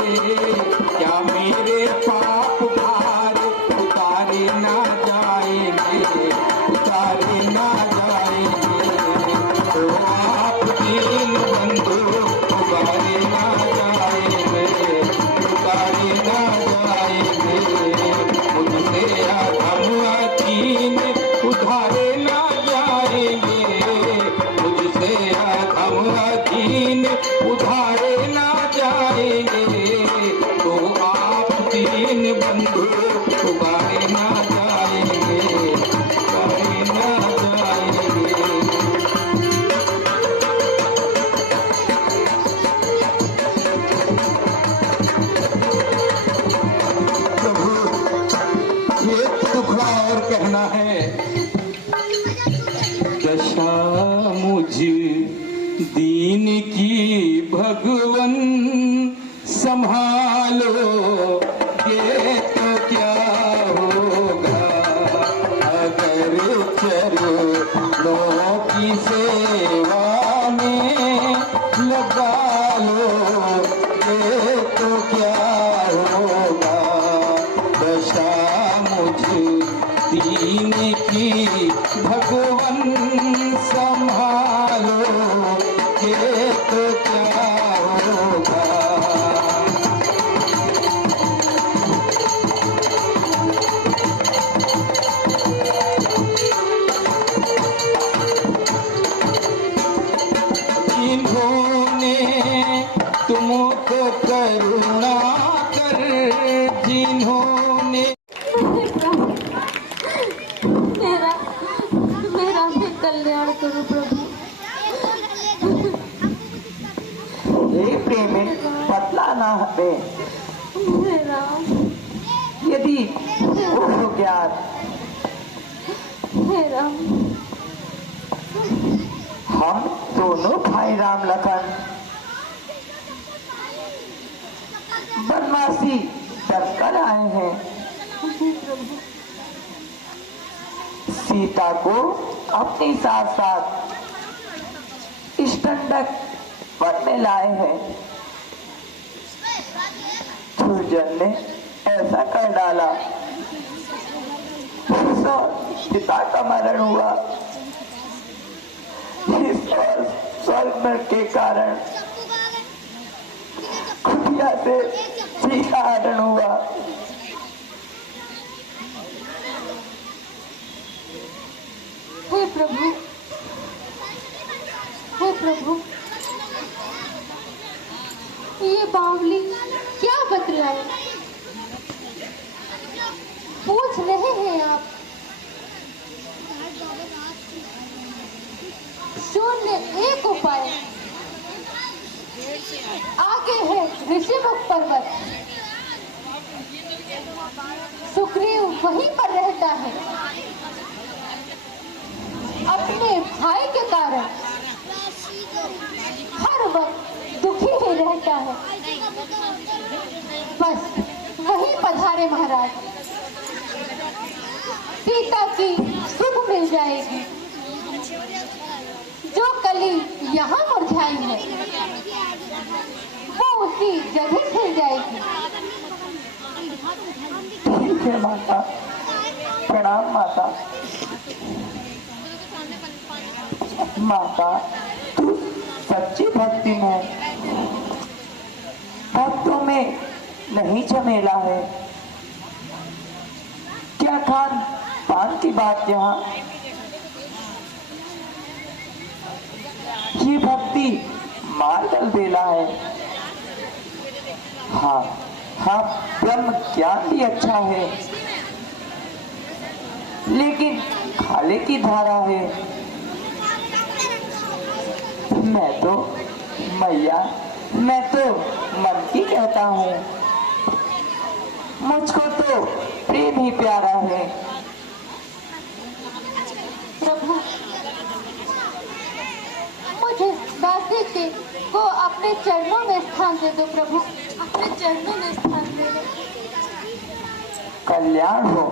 क्या मेरे पाप भार उतारे ना जाएंगे, उतारे ना जाएंगे, तो आप दीन बंधु उतारे ना जाएंगे, उतारे ना जाएंगे। मुझसे अधम अधीन उधारे ना जाएंगे, मुझसे अधम अधीन उधारे ना जाएंगे, तो आप दीन बंधु उबारे ना जाएंगे, उबारे ना जाएंगे। प्रभु ये टुकड़ा और कहना है, दशा मुझ दीन की भगवन संभालो, ये तो क्या होगा अगर चरणों की सेवा में लगा लो, ये तो क्या होगा दशा मुझ दीन की भगवन संभालो, ये तो क्या होगा। जिन्होंने तुमको करुणा कर, जिन्होंने मेरा मेरा भी कल्याण करो प्रभु। हे प्रेमी बदला ना हटे, मेरा यदि वो ज्ञात मेरा हम दोनों भाई राम लखन बनवासी डर कर आए हैं, सीता को अपने साथ साथ स्टंडक वन में लाए हैं। दुर्जन ने ऐसा कर डाला, पिता का मरण हुआ, स्वर्ग के कारण कुटिया से सीता हरण हुआ। हे प्रभु, हे प्रभु, ये बावली क्या बतलाए? पूछ रहे हैं आप? शून्य एक उपाय, आगे है ऋषिमुख पर्वत, सुग्रीव वहीं पर रहता है, अपने भाई के कारण हर वक्त दुखी ही रहता है। बस वहीं पधारे महाराज, सीता की सुध मिल जाएगी। जो कली यहाँ मुरझाई है वो उसी जगह खिल जाएगी। ठीक है माता, प्रणाम माता। माता तू सच्ची भक्ति में, भक्तों में नहीं झमेला है। क्या खान पान की बात यहाँ ये भक्ति मार्ग बेला है। हाँ हाँ, ब्रह्म ज्ञान भी अच्छा है, लेकिन खाले की धारा है। मैं तो मैया, मैं तो मन की कहता हूँ, मुझको तो प्रेम ही प्यारा है। प्रभु, मुझे दासी के को अपने चरणों में स्थान दे दो प्रभु, अपने चरणों में स्थान दे दो। कल्याण हो